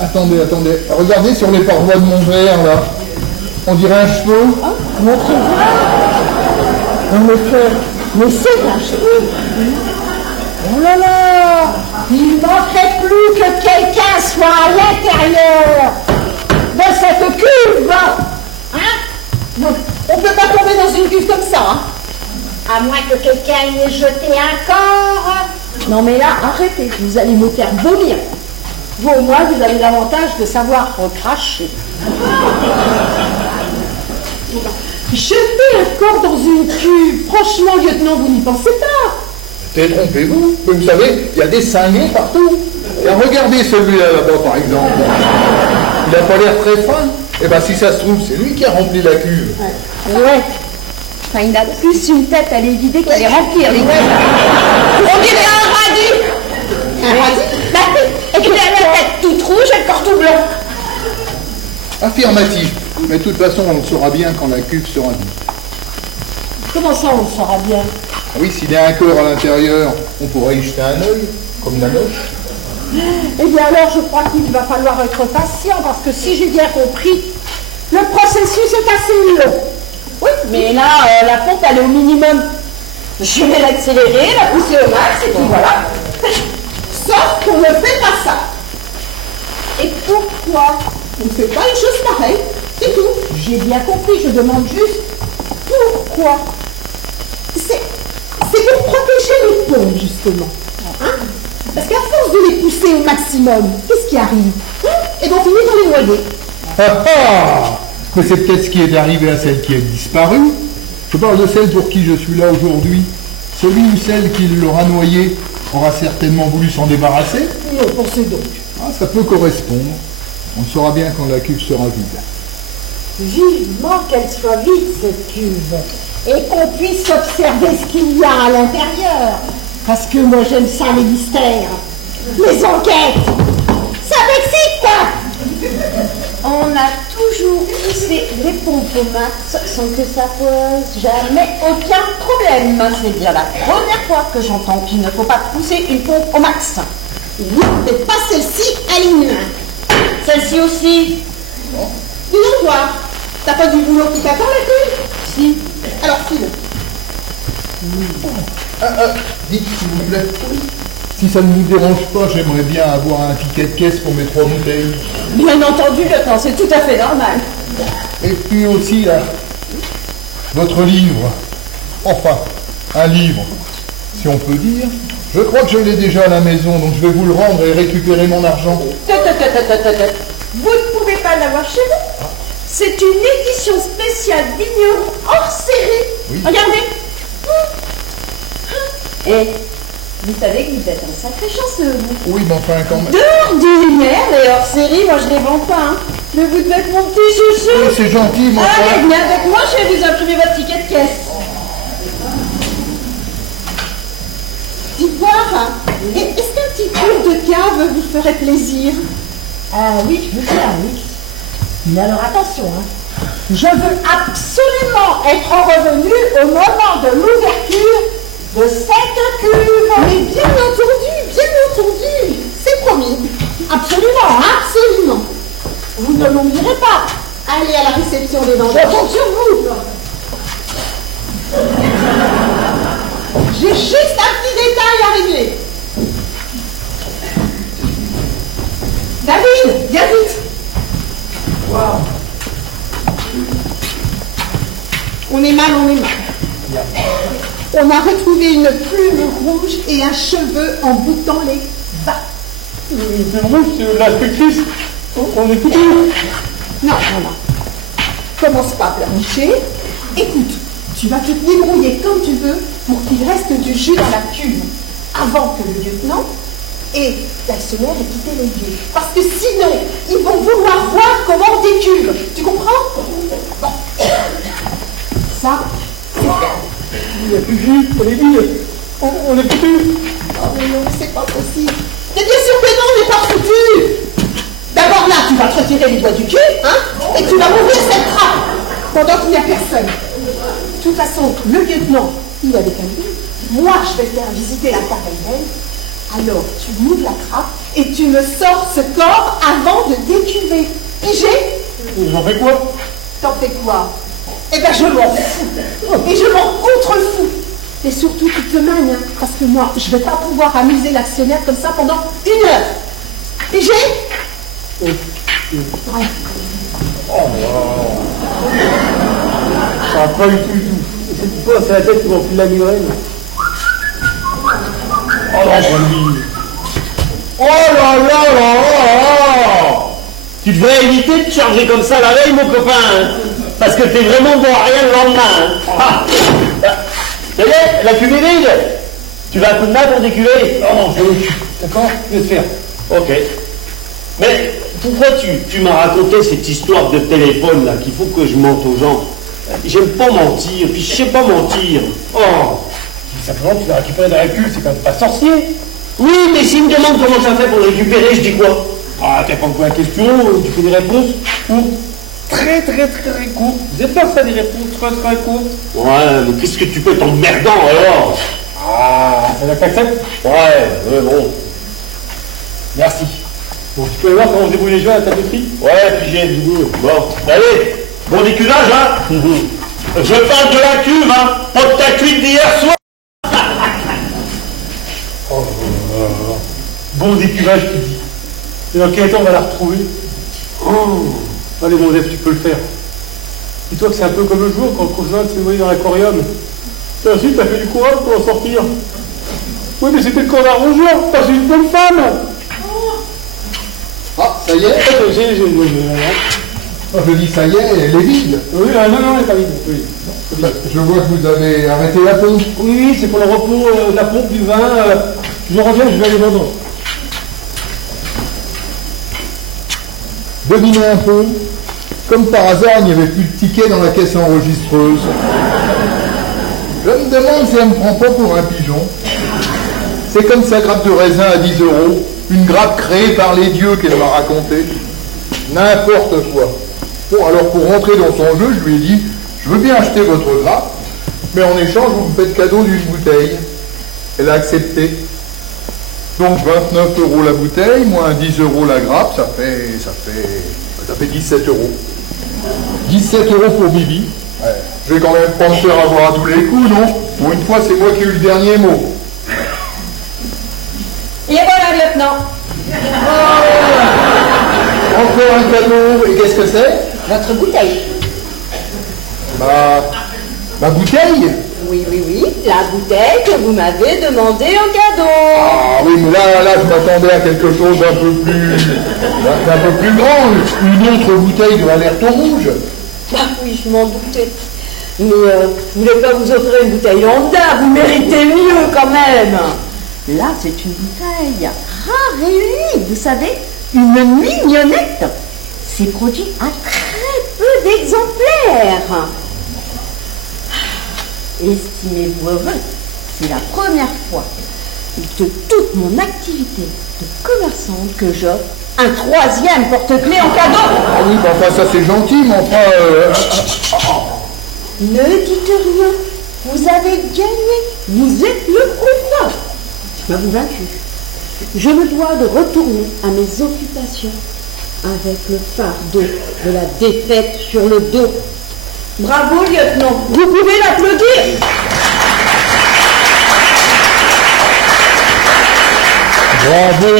Attendez, attendez. Regardez sur les parois de mon verre, là. On dirait un cheveu. Votre voix. En effet, mais c'est un cheveu. Oh là là, il ne manquerait plus que quelqu'un soit à l'intérieur de cette cuve. Hein? Donc, on ne peut pas tomber dans une cuve comme ça. Hein? À moins que quelqu'un y ait jeté un corps. Non mais là, arrêtez, vous allez me faire vomir. Vous au moins, vous avez l'avantage de savoir recracher. Jeter un corps dans une cuve, franchement, lieutenant, vous n'y pensez pas. Détrompez-vous. Vous savez, il y a des cinglés partout. Et regardez celui-là là-bas, par exemple. Il n'a pas l'air très fin. Eh bien, si ça se trouve, c'est lui qui a rempli la cuve. Ouais. Enfin, il a plus une tête à les vider qu'à les remplir, les cuves. On dirait un radis. Un radis? Et puis il a la tête toute rouge et le corps tout blanc. Affirmatif. Mais de toute façon, on le saura bien quand la cuve sera vide. Comment ça, on le saura bien? Oui, s'il y a un corps à l'intérieur, on pourrait y jeter un œil, comme la noche. Eh bien alors, je crois qu'il va falloir être patient, parce que si j'ai bien compris, le processus est assez long. Oui, mais là, la pompe, elle est au minimum. Je vais l'accélérer, la pousser au max, et puis voilà. Sauf qu'on ne fait pas ça. Et pourquoi? On ne fait pas une chose pareille, c'est tout. J'ai bien compris, je demande juste pourquoi. C'est pour protéger les pompes, justement. Hein? Parce qu'à force de les pousser au maximum, qu'est-ce qui arrive? Et donc, on finit par les noyer. Ah ah! Mais c'est peut-être ce qui est arrivé à celle qui est disparue. Je parle de celle pour qui je suis là aujourd'hui. Celui ou celle qui l'aura noyé aura certainement voulu s'en débarrasser. Non, pensez donc. Ah, ça peut correspondre. On le saura bien quand la cuve sera vide. Vivement qu'elle soit vide, cette cuve, et qu'on puisse observer ce qu'il y a à l'intérieur. Parce que moi, j'aime ça, les mystères, les enquêtes. Ça m'excite! On a toujours poussé les pompes au max sans que ça pose jamais aucun problème. C'est bien la première fois que j'entends qu'il ne faut pas pousser une pompe au max. Oui, mais pas celle-ci, Aline. Celle-ci aussi. Dis donc, toi, t'as pas du boulot qui t'attend, la cuve? Si. Alors, file. Dites, s'il vous plaît. Si ça ne vous dérange pas, j'aimerais bien avoir un ticket de caisse pour mes 3 bouteilles. Bien entendu, lieutenant, c'est tout à fait normal. Et puis aussi, là, votre livre. Enfin, un livre, si on peut dire. Je crois que je l'ai déjà à la maison, donc je vais vous le rendre et récupérer mon argent. Vous ne pouvez pas l'avoir chez vous. C'est une édition spéciale Vigneron hors série. Oui. Regardez. Et vous savez que vous êtes un sacré chanceux, vous. Oui, mais enfin, quand même. De ordinaire, et hors série, moi je les vends pas. Hein. Mais vous devez être mon petit chouchou. Oui, c'est gentil, mon Allez, frère. viens avec moi, je vais vous imprimer votre ticket de caisse. Dites voir, est-ce qu'un petit tour de cave vous ferait plaisir? Ah oui, je veux bien, oui. Mais alors attention, hein. Je veux absolument être revenu au moment de l'ouverture de cette cuve. Mais bien entendu, c'est promis. Absolument, absolument. Vous ne l'oublierez pas. Allez à la réception des vendeurs. Je compte sur vous. J'ai juste un petit détail à régler. David, viens vite. Wow. On est mal. On a retrouvé une plume rouge et un cheveu en boutant les bas. C'est rouge, c'est l'inspectrice. On est foutus. Non. Commence pas à pleurnicher. Écoute, tu vas te débrouiller comme tu veux pour qu'il reste du jus dans la cuve avant que le lieutenant et l'actionnaire aient quitté les lieux. Parce que sinon, ils vont vouloir voir comment on décuve. Tu comprends? Bon. Ça, c'est clair. Il n'y a plus de jus, on est vide. On est foutus. Oh mais non, c'est pas possible. Mais bien sûr que non, on n'est pas foutus. D'abord là, tu vas te retirer les doigts du cul, hein, et tu vas m'ouvrir cette trappe pendant qu'il n'y a personne. De toute façon, le lieutenant, il a des calculs. Moi, je vais faire visiter la carrière. Alors, tu m'ouvres la trappe et tu me sors ce corps avant de décuver. Pigé? J'en fais quoi? T'en fais quoi? Eh ben, je m'en fous. Et je m'en contrefous. Et surtout, tu te manies, hein, parce que moi, je vais pas pouvoir amuser l'actionnaire comme ça pendant 1 heure. Pigé? Voilà. Oh non. Ça va pas du tout. C'est quoi? C'est la tête qui m'enfile la migraine. Oh non, Brandy. Oh là là là là! Tu devrais éviter de te charger comme ça la veille, mon copain, hein, parce que t'es vraiment bon à rien le lendemain. Hein. Ah. Ça y est, la cuve est vide. Tu vas un coup de main pour décuver? Non, je m'occupe. D'accord? Je vais te faire. Ok. Mais pourquoi tu m'as raconté cette histoire de téléphone là, qu'il faut que je mente aux gens? J'aime pas mentir, puis je sais pas mentir. Oh! Simplement, tu vas récupérer dans la cuve, c'est quand même pas sorcier. Oui, mais s'il me demande comment ça fait pour le récupérer, je dis quoi? Ah, t'as pas encore la question, tu fais des réponses courtes. Très courtes. Vous êtes pas ça des réponses très courtes? Ouais, mais qu'est-ce que tu peux t'emmerdant alors? Ah, c'est la t'acceptes? Ouais, bon. Merci. Bon, tu peux voir comment on se débrouille les jeux à la table de tri? Ouais, puis j'ai du goût. Bon, allez, bon décuvage, hein? Je parle de la cuve, hein? Pas de ta cuite d'hier soir! Bon décuvage, tu dis. Et dans quel temps on va la retrouver? Oh, allez, mon Def, tu peux le faire. Dis-toi que c'est un peu comme le jour quand le crocodile s'est noyé dans l'aquarium. Et ensuite, t'as fait du courage pour en sortir. Oui, mais c'était le corps d'un rongeur, pas une bonne femme. Ah, ça y est? Je dis ça y est, elle est vide. Oui, non, elle n'est pas vide. Oui. Je vois que vous avez arrêté la pompe. Oui, c'est pour le repos de la pompe, du vin. Je reviens, je vais aller vendre. Devinez un peu. Comme par hasard, il n'y avait plus de tickets dans la caisse enregistreuse. Je me demande si elle ne me prend pas pour un pigeon. C'est comme sa grappe de raisin à 10 €. Une grappe créée par les dieux qu'elle m'a raconté. N'importe quoi. Bon, alors pour rentrer dans son jeu, je lui ai dit, je veux bien acheter votre grappe, mais en échange, vous me faites cadeau d'une bouteille. Elle a accepté. Donc 29 € la bouteille, moins 10 € la grappe, ça fait 17 €. 17 € pour Bibi. Ouais. Je vais quand même pas me faire avoir à tous les coups, non? Pour une fois, c'est moi qui ai eu le dernier mot. Et voilà, lieutenant. Encore un cadeau, et qu'est-ce que c'est? Votre bouteille. Ma bouteille? Oui, la bouteille que vous m'avez demandé en cadeau. Ah oui, mais là, je m'attendais à quelque chose d'un peu plus grand. Une autre bouteille de l'alerte au rouge. Ah oui, je m'en doutais. Mais je voulais pas vous offrir une bouteille lambda, vous méritez mieux quand même. Là, c'est une bouteille rare et unique, vous savez, une mignonnette. C'est produit à très peu d'exemplaires. Estimez-vous heureux, c'est la première fois de toute mon activité de commerçante que j'offre un 3e porte-clés en cadeau. Ah oui, bah, enfin ça c'est gentil, mais enfin... Ne dites rien, vous avez gagné, vous êtes le cousin. Je m'avoue vaincu. Je me dois de retourner à mes occupations avec le fardeau de la défaite sur le dos. Bravo, lieutenant, vous pouvez l'applaudir.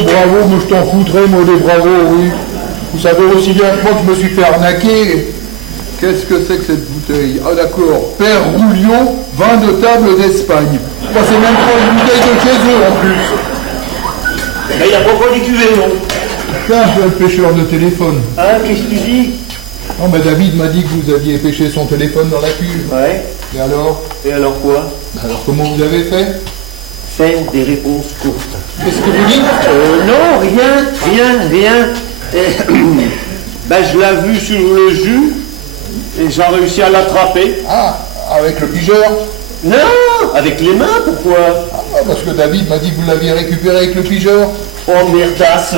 Bravo, moi je t'en foutrais, moi des bravos, oui. Vous savez aussi bien que moi que je me suis fait arnaquer. Qu'est-ce que c'est que cette bouteille? Ah d'accord, Père Roulion, vin de table d'Espagne. Bah, c'est même pas une bouteille de chez eux en plus. Mais il n'y a pas encore du cuvée, non? Tiens, je le pêcheur de téléphone. Ah, qu'est-ce que tu dis? Non, mais David m'a dit que vous aviez pêché son téléphone dans la cuve. Ouais. Et alors? Et alors quoi? Alors comment vous avez fait? Faire des réponses courtes. Qu'est-ce que vous dites? Non, rien. Ben, je l'ai vu sur le jus et j'ai réussi à l'attraper. Ah, avec le pigeur? Non, avec les mains, pourquoi? Ah, parce que David m'a dit que vous l'aviez récupéré avec le pigeur. Oh, merdasse.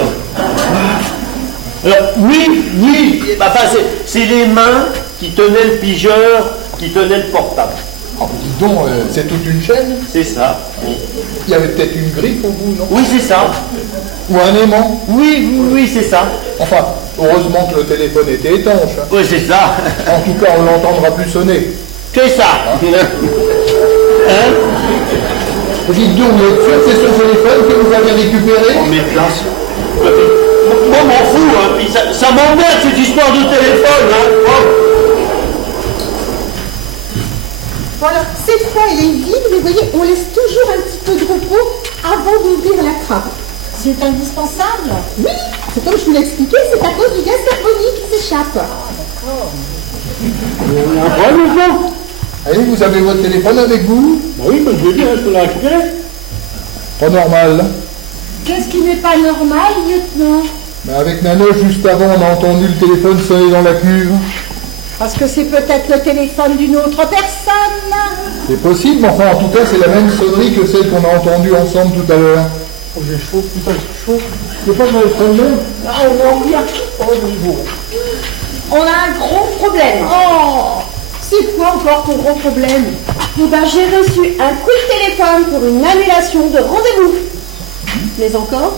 Alors, oui, enfin, c'est les mains qui tenaient le pigeur, qui tenaient le portable. Oh, dis donc, c'est toute une chaîne. C'est ça. Il y avait peut-être une griffe au bout, non? Oui, c'est ça. Ou un aimant. Oui, c'est ça. Enfin, heureusement que le téléphone était étanche. Hein. Oui, c'est ça. En tout cas, on l'entendra plus sonner. C'est ça. Hein? Dites donc, vous êtes sûr que c'est son téléphone que vous avez récupéré? Oh, merdasse. Moi, m'en fous, hein. Puis ça m'emmerde cette histoire de téléphone, hein. Oh. Voilà, cette fois elle est vide, mais vous voyez, on laisse toujours un petit peu de repos avant d'ouvrir la trappe. C'est indispensable. Oui, c'est comme je vous l'ai expliqué, c'est à cause du gaz carbonique qui s'échappe. Il y a un problème, maintenant. Allez, vous avez votre téléphone avec vous? Bah oui, comme je l'ai dit, hein, je peux la récupérer. Pas normal. Qu'est-ce qui n'est pas normal, lieutenant? Mais avec Nano, juste avant, on a entendu le téléphone sonner dans la cuve. Parce que c'est peut-être le téléphone d'une autre personne. C'est possible, mais enfin, en tout cas, c'est la même sonnerie que celle qu'on a entendue ensemble tout à l'heure. Oh, j'ai chaud, putain, j'ai chaud. Je peux pas me prendre même. Ah, on en vient. Oh, mon Dieu. On a un gros problème. Oh, c'est quoi encore ton gros problème? Eh ben, j'ai reçu un coup de téléphone pour une annulation de rendez-vous. Mais encore,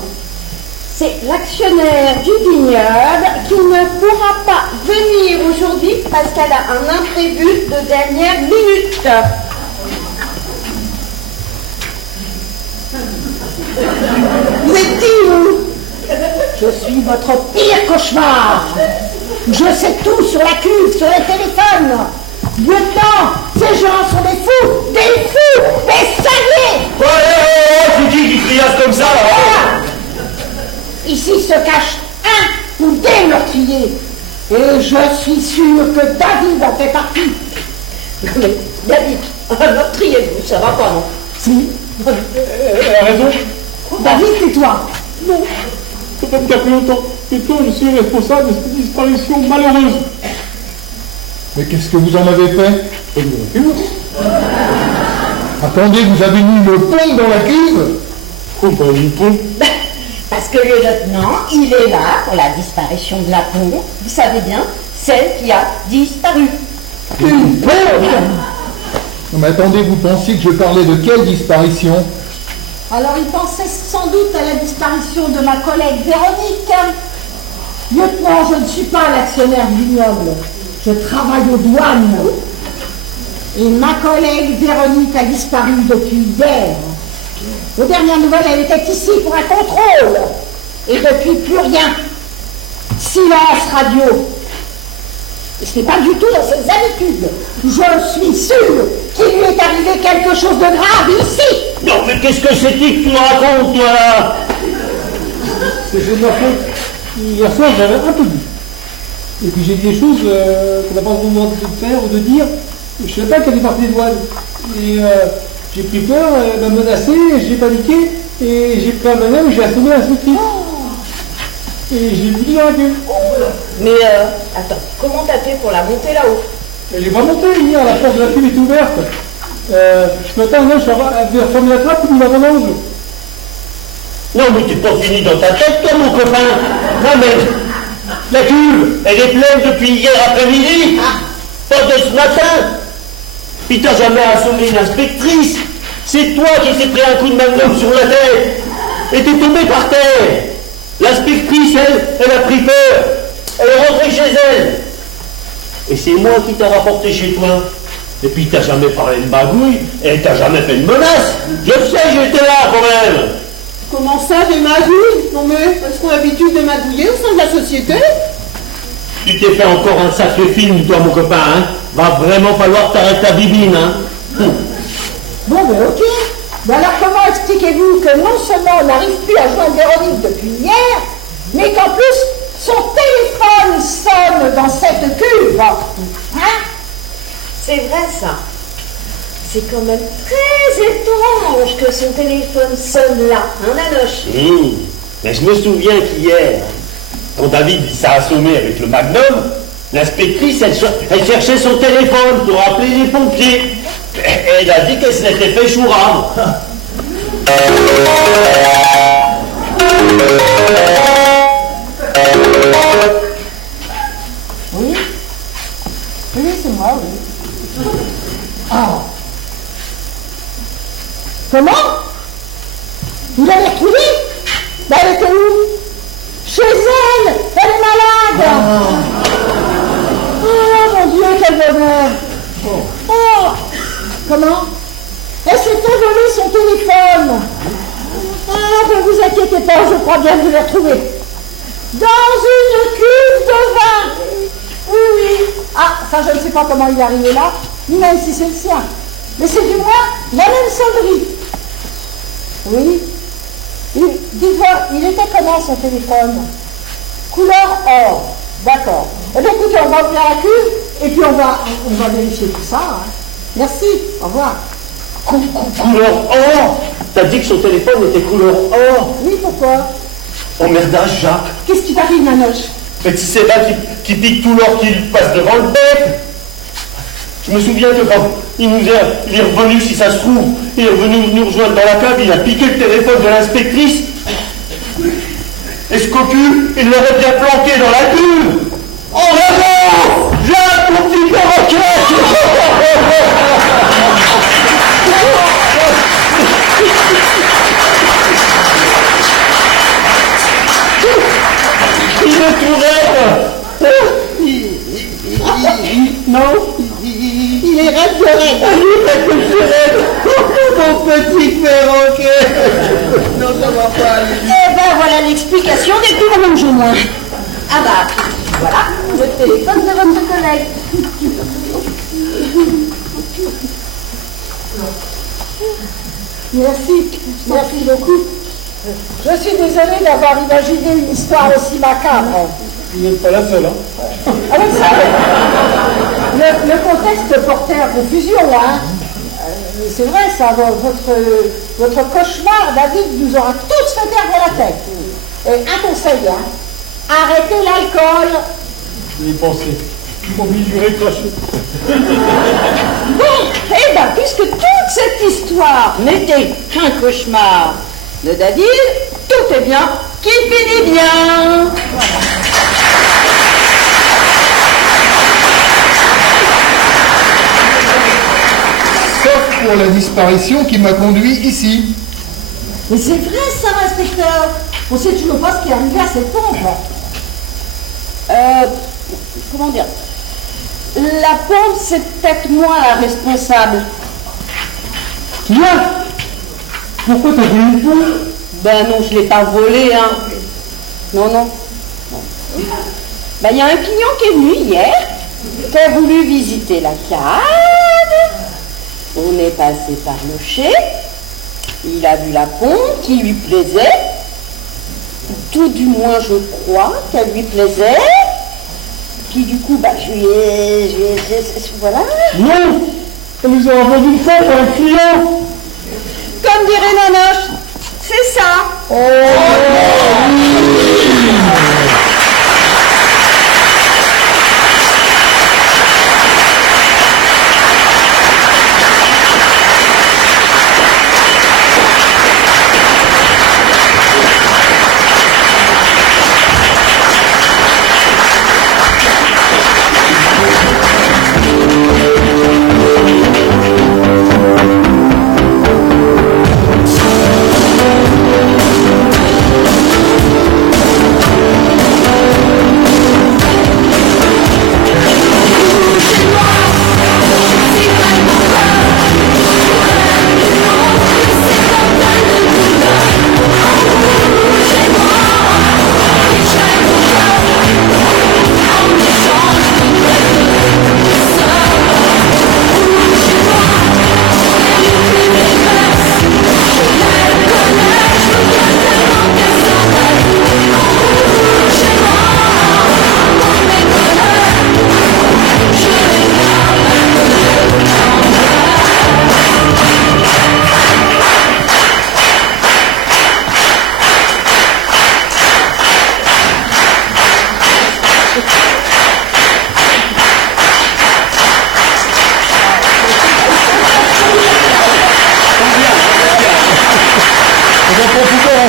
c'est l'actionnaire du vignoble qui ne pourra pas venir aujourd'hui parce qu'elle a un imprévu de dernière minute. Vous êtes qui, vous? Je suis votre pire cauchemar. Je sais tout sur la cuve, sur le téléphone. Lieutenant, ces gens sont des fous, des cinglés. C'est qui criasse comme ça, là? Ici se cache un ou des meurtriers. Et je suis sûr que David en fait partie. Mais David, un meurtrier, ça va pas, non? Si. Elle a raison. David, c'est toi. Non, je peux pas me taper autant. Plutôt, je suis responsable de cette disparition malheureuse. Mais qu'est-ce que vous en avez fait? Une voiture. Attendez, vous avez mis une pompe dans la cuve? Pourquoi pas une pompe? Parce que le lieutenant, il est là pour la disparition de la pompe. Vous savez bien, celle qui a disparu. Une pompe? Non mais attendez, vous pensiez que je parlais de quelle disparition? Alors il pensait sans doute à la disparition de ma collègue Véronique. Lieutenant, je ne suis pas l'actionnaire du vignoble. Je travaille aux douanes. Et ma collègue Véronique a disparu depuis hier. Aux dernières nouvelles, elle était ici pour un contrôle. Et depuis, plus rien. Silence radio. Et ce n'est pas du tout dans ses habitudes. Je suis sûre qu'il lui est arrivé quelque chose de grave ici. Non, mais qu'est-ce que c'est que tu racontes, toi, là? C'est de ma faute. Hier soir, j'avais un peu bu. Et puis j'ai dit des choses qu'on n'a pas vraiment envie de faire ou de dire. Je ne savais pas qu'elle est partie des douanes. Et j'ai pris peur, elle m'a menacé, j'ai paniqué, et j'ai pris un manœuvre et j'ai assommé l'inspectrice. Et j'ai vu dans la gueule. Mais attends, comment t'as fait pour la monter là-haut? Et j'ai pas monté hier, la porte de la cuve est ouverte. Ce matin, là, je suis refermé la trappe et nous la vendange. Non, mais t'es pas fini dans ta tête, toi, mon copain. Non, mais la cuve, elle est pleine depuis hier après-midi. Pas de ce matin. Puis t'as jamais assommé une inspectrice. C'est toi qui t'es pris un coup de magnum sur la tête. Et t'es tombé par terre. L'inspectrice, elle a pris peur. Elle est rentrée chez elle. Et c'est moi qui t'a rapporté chez toi. Et puis t'as jamais parlé de magouille. Et t'as jamais fait de menace. Je sais, j'étais là quand même. Comment ça, des magouilles? Non mais, est-ce qu'on a l'habitude de magouiller au sein de la société? Tu t'es fait encore un sacré film, toi, mon copain, hein? Va vraiment falloir t'arrêter ta bibine, hein? Bon, ben ok. Mais alors comment expliquez-vous que non seulement on n'arrive plus à joindre Véronique depuis hier, mais qu'en plus, son téléphone sonne dans cette cuve. Hein? C'est vrai ça. C'est quand même très étrange que son téléphone sonne là, hein, Nanoche? Mais je me souviens qu'hier, quand David s'est assommé avec le Magnum, l'inspectrice, elle cherchait son téléphone pour appeler les pompiers. Elle a dit qu'elle s'était fait chouram. Oui? Oui, c'est moi, oui. Ah. Comment? Vous l'avez retrouvée? Ben, elle était où? Chez elle! Elle est malade! Oh mon Dieu, quel bonheur! Oh! Comment? Elle s'est fait voler son téléphone! Ah, ne vous inquiétez pas, je crois bien que vous l'avez retrouvée. Dans une cuve de vin! Oui, oui. Ah, ça, je ne sais pas comment il est arrivé là, ni même si c'est le sien. Mais c'est du moins la même sonnerie. Oui. Dis-moi, il était comment son téléphone? Couleur or. D'accord. Eh bien, écoutez, on va ouvrir la cuve et puis on va vérifier tout ça. Hein. Merci. Au revoir. Couleur or? T'as dit que son téléphone était couleur or? Oui, pourquoi? Emmerdage, Jacques. Qu'est-ce qui t'arrive, Nanoche? Mais tu sais pas qui pique tout l'or qu'il passe devant le bec. Je me souviens que quand il est revenu, si ça se trouve, il est revenu nous rejoindre dans la cave, il a piqué le téléphone de l'inspectrice. Et ce cocu, il l'aurait bien planqué dans la cuve. Oh vraiment, Jacques, mon petit perroquet. Il est tout raide. Non, il est raide de raide. Mon petit perroquet. Non, ça va pas aller. Eh ben, voilà l'explication des plus grands au moins. Ah bah, voilà, le téléphone de votre collègue. Merci beaucoup. Je suis désolée d'avoir imaginé une histoire aussi macabre. Vous n'êtes pas la seule, hein? Ah oui, ça, le contexte portait à confusion, hein. C'est vrai, ça, votre cauchemar, David, nous aura tous fait perdre la tête. Et un conseil, hein, arrêtez l'alcool. J'y ai pensé. Faut m'y jurer cracher. Bon, eh bien, puisque toute cette histoire n'était qu'un cauchemar de David, tout est bien qui finit bien. Sauf pour la disparition qui m'a conduit ici. Mais c'est vrai ça, inspecteur. On sait toujours pas ce qui est arrivé à cette pompe. Comment dire? La pompe, c'est peut-être moi la responsable. Moi? Pourquoi t'as volé une pompe? Ben non, je l'ai pas volée, hein. Non. Ben il y a un client qui est venu hier, qui a voulu visiter la cave. On est passé par le chai. Il a vu la pompe qui lui plaisait. Tout du moins, je crois qu'elle lui plaisait. Puis du coup, bah, je lui ai voilà. Non! Elle nous a vendu une pompe à un client! Comme dirait Nanoche, c'est ça. Oh.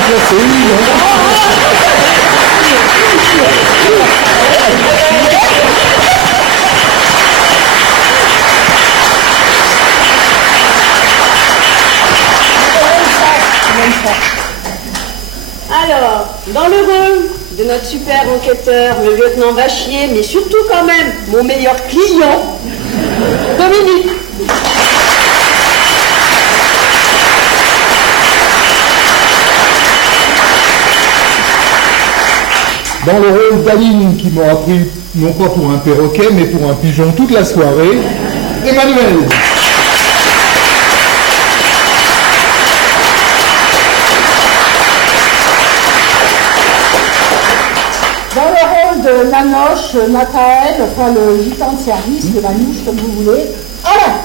remplacer, Alors, dans le rôle de notre super enquêteur, le lieutenant Vachier, mais surtout quand même mon meilleur client, Dominique. Dans le rôle d'Aline, qui m'aura pris non pas pour un perroquet, mais pour un pigeon toute la soirée, Emmanuel. Dans le rôle de Nanoche, Nathaël, enfin le gitan de service, le manouche, comme vous voulez. Alain.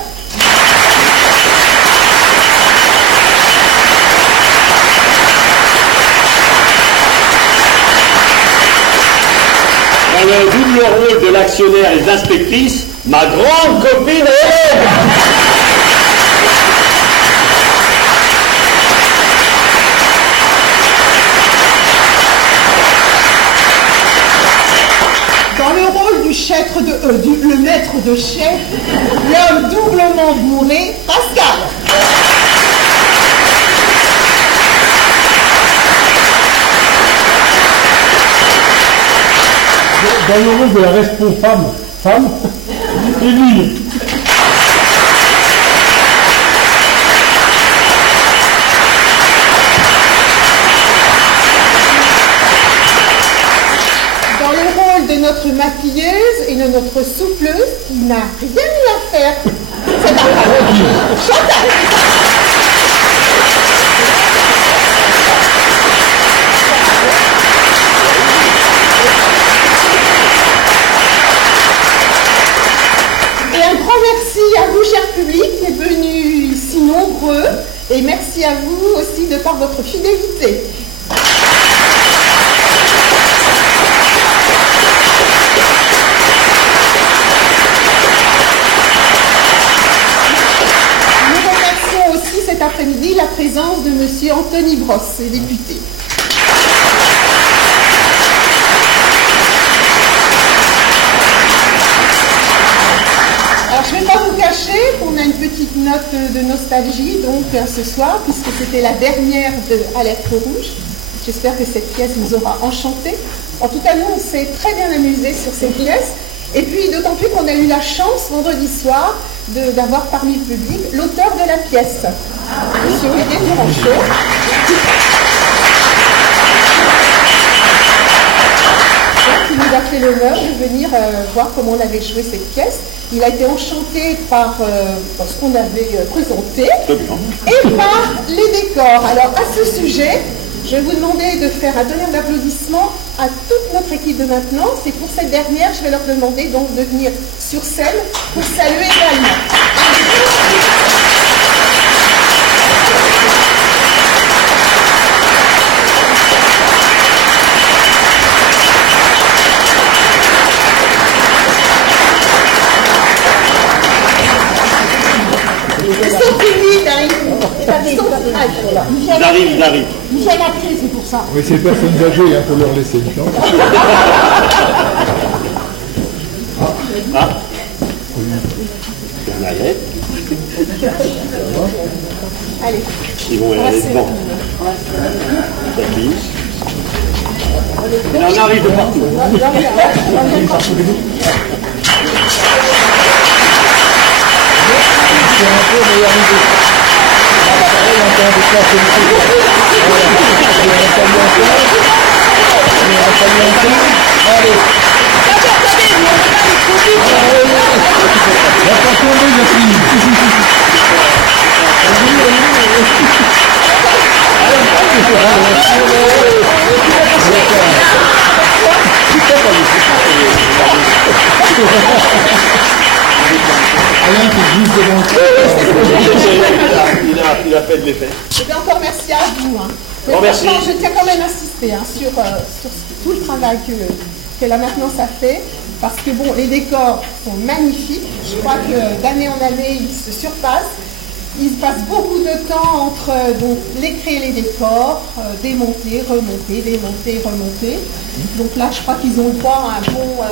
Dans le double rôle de l'actionnaire et de l'inspectrice, ma grande copine Hélène. Dans le rôle du le maître de chef, l'homme doublement bourré, Pascal. Dans le rôle de la responsable femme, Émile. Dans le rôle de notre maquilleuse et de notre soupleuse qui n'a rien eu à faire, c'est la parole Chantal. Et un grand merci à vous, cher public, qui est venu si nombreux, et merci à vous aussi de par votre fidélité. Nous remercions aussi cet après-midi la présence de M. Anthony Brosse, député. Alors je ne vais pas vous cacher qu'on a une petite note de nostalgie donc ce soir, puisque c'était la dernière de Alerte Rouge. J'espère que cette pièce vous aura enchanté. En tout cas, nous, on s'est très bien amusés sur cette pièce. Et puis, d'autant plus qu'on a eu la chance, vendredi soir, d'avoir parmi le public l'auteur de la pièce, M. Olivier Duranchot. Qui nous a fait l'honneur de venir voir comment on avait joué cette pièce. Il a été enchanté par ce qu'on avait présenté et par les décors. Alors, à ce sujet, je vais vous demander de faire un tonnerre d'applaudissements à toute notre équipe de maintenant. C'est pour cette dernière, je vais leur demander donc de venir sur scène pour saluer également. J'arrive. Michel a créé, c'est pour ça. Mais ces personnes âgées, il faut leur laisser une chance. Ah. Bernadette. Allez. Ils vont aller devant. Tapis. Il en arrive de partout. Alain qui est juste devant Il a fait de l'effet. Eh bien, encore merci à vous. Hein. Mais merci. franchement, je tiens quand même à insister sur tout le travail que la maintenance a fait. Parce que bon, les décors sont magnifiques. Je crois que d'année en année, ils se surpassent. il se passe beaucoup de temps entre donc, créer les décors, démonter, remonter, démonter, remonter. Donc là, je crois qu'ils ont le droit à un bon...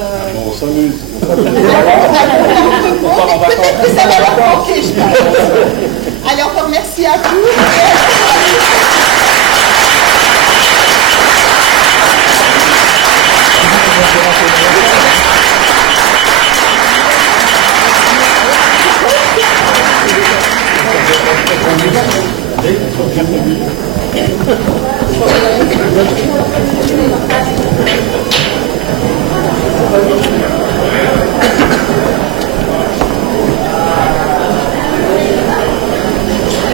On s'amuse. Peut-être que ça va leur manquer, je pense. Allez, encore merci à vous.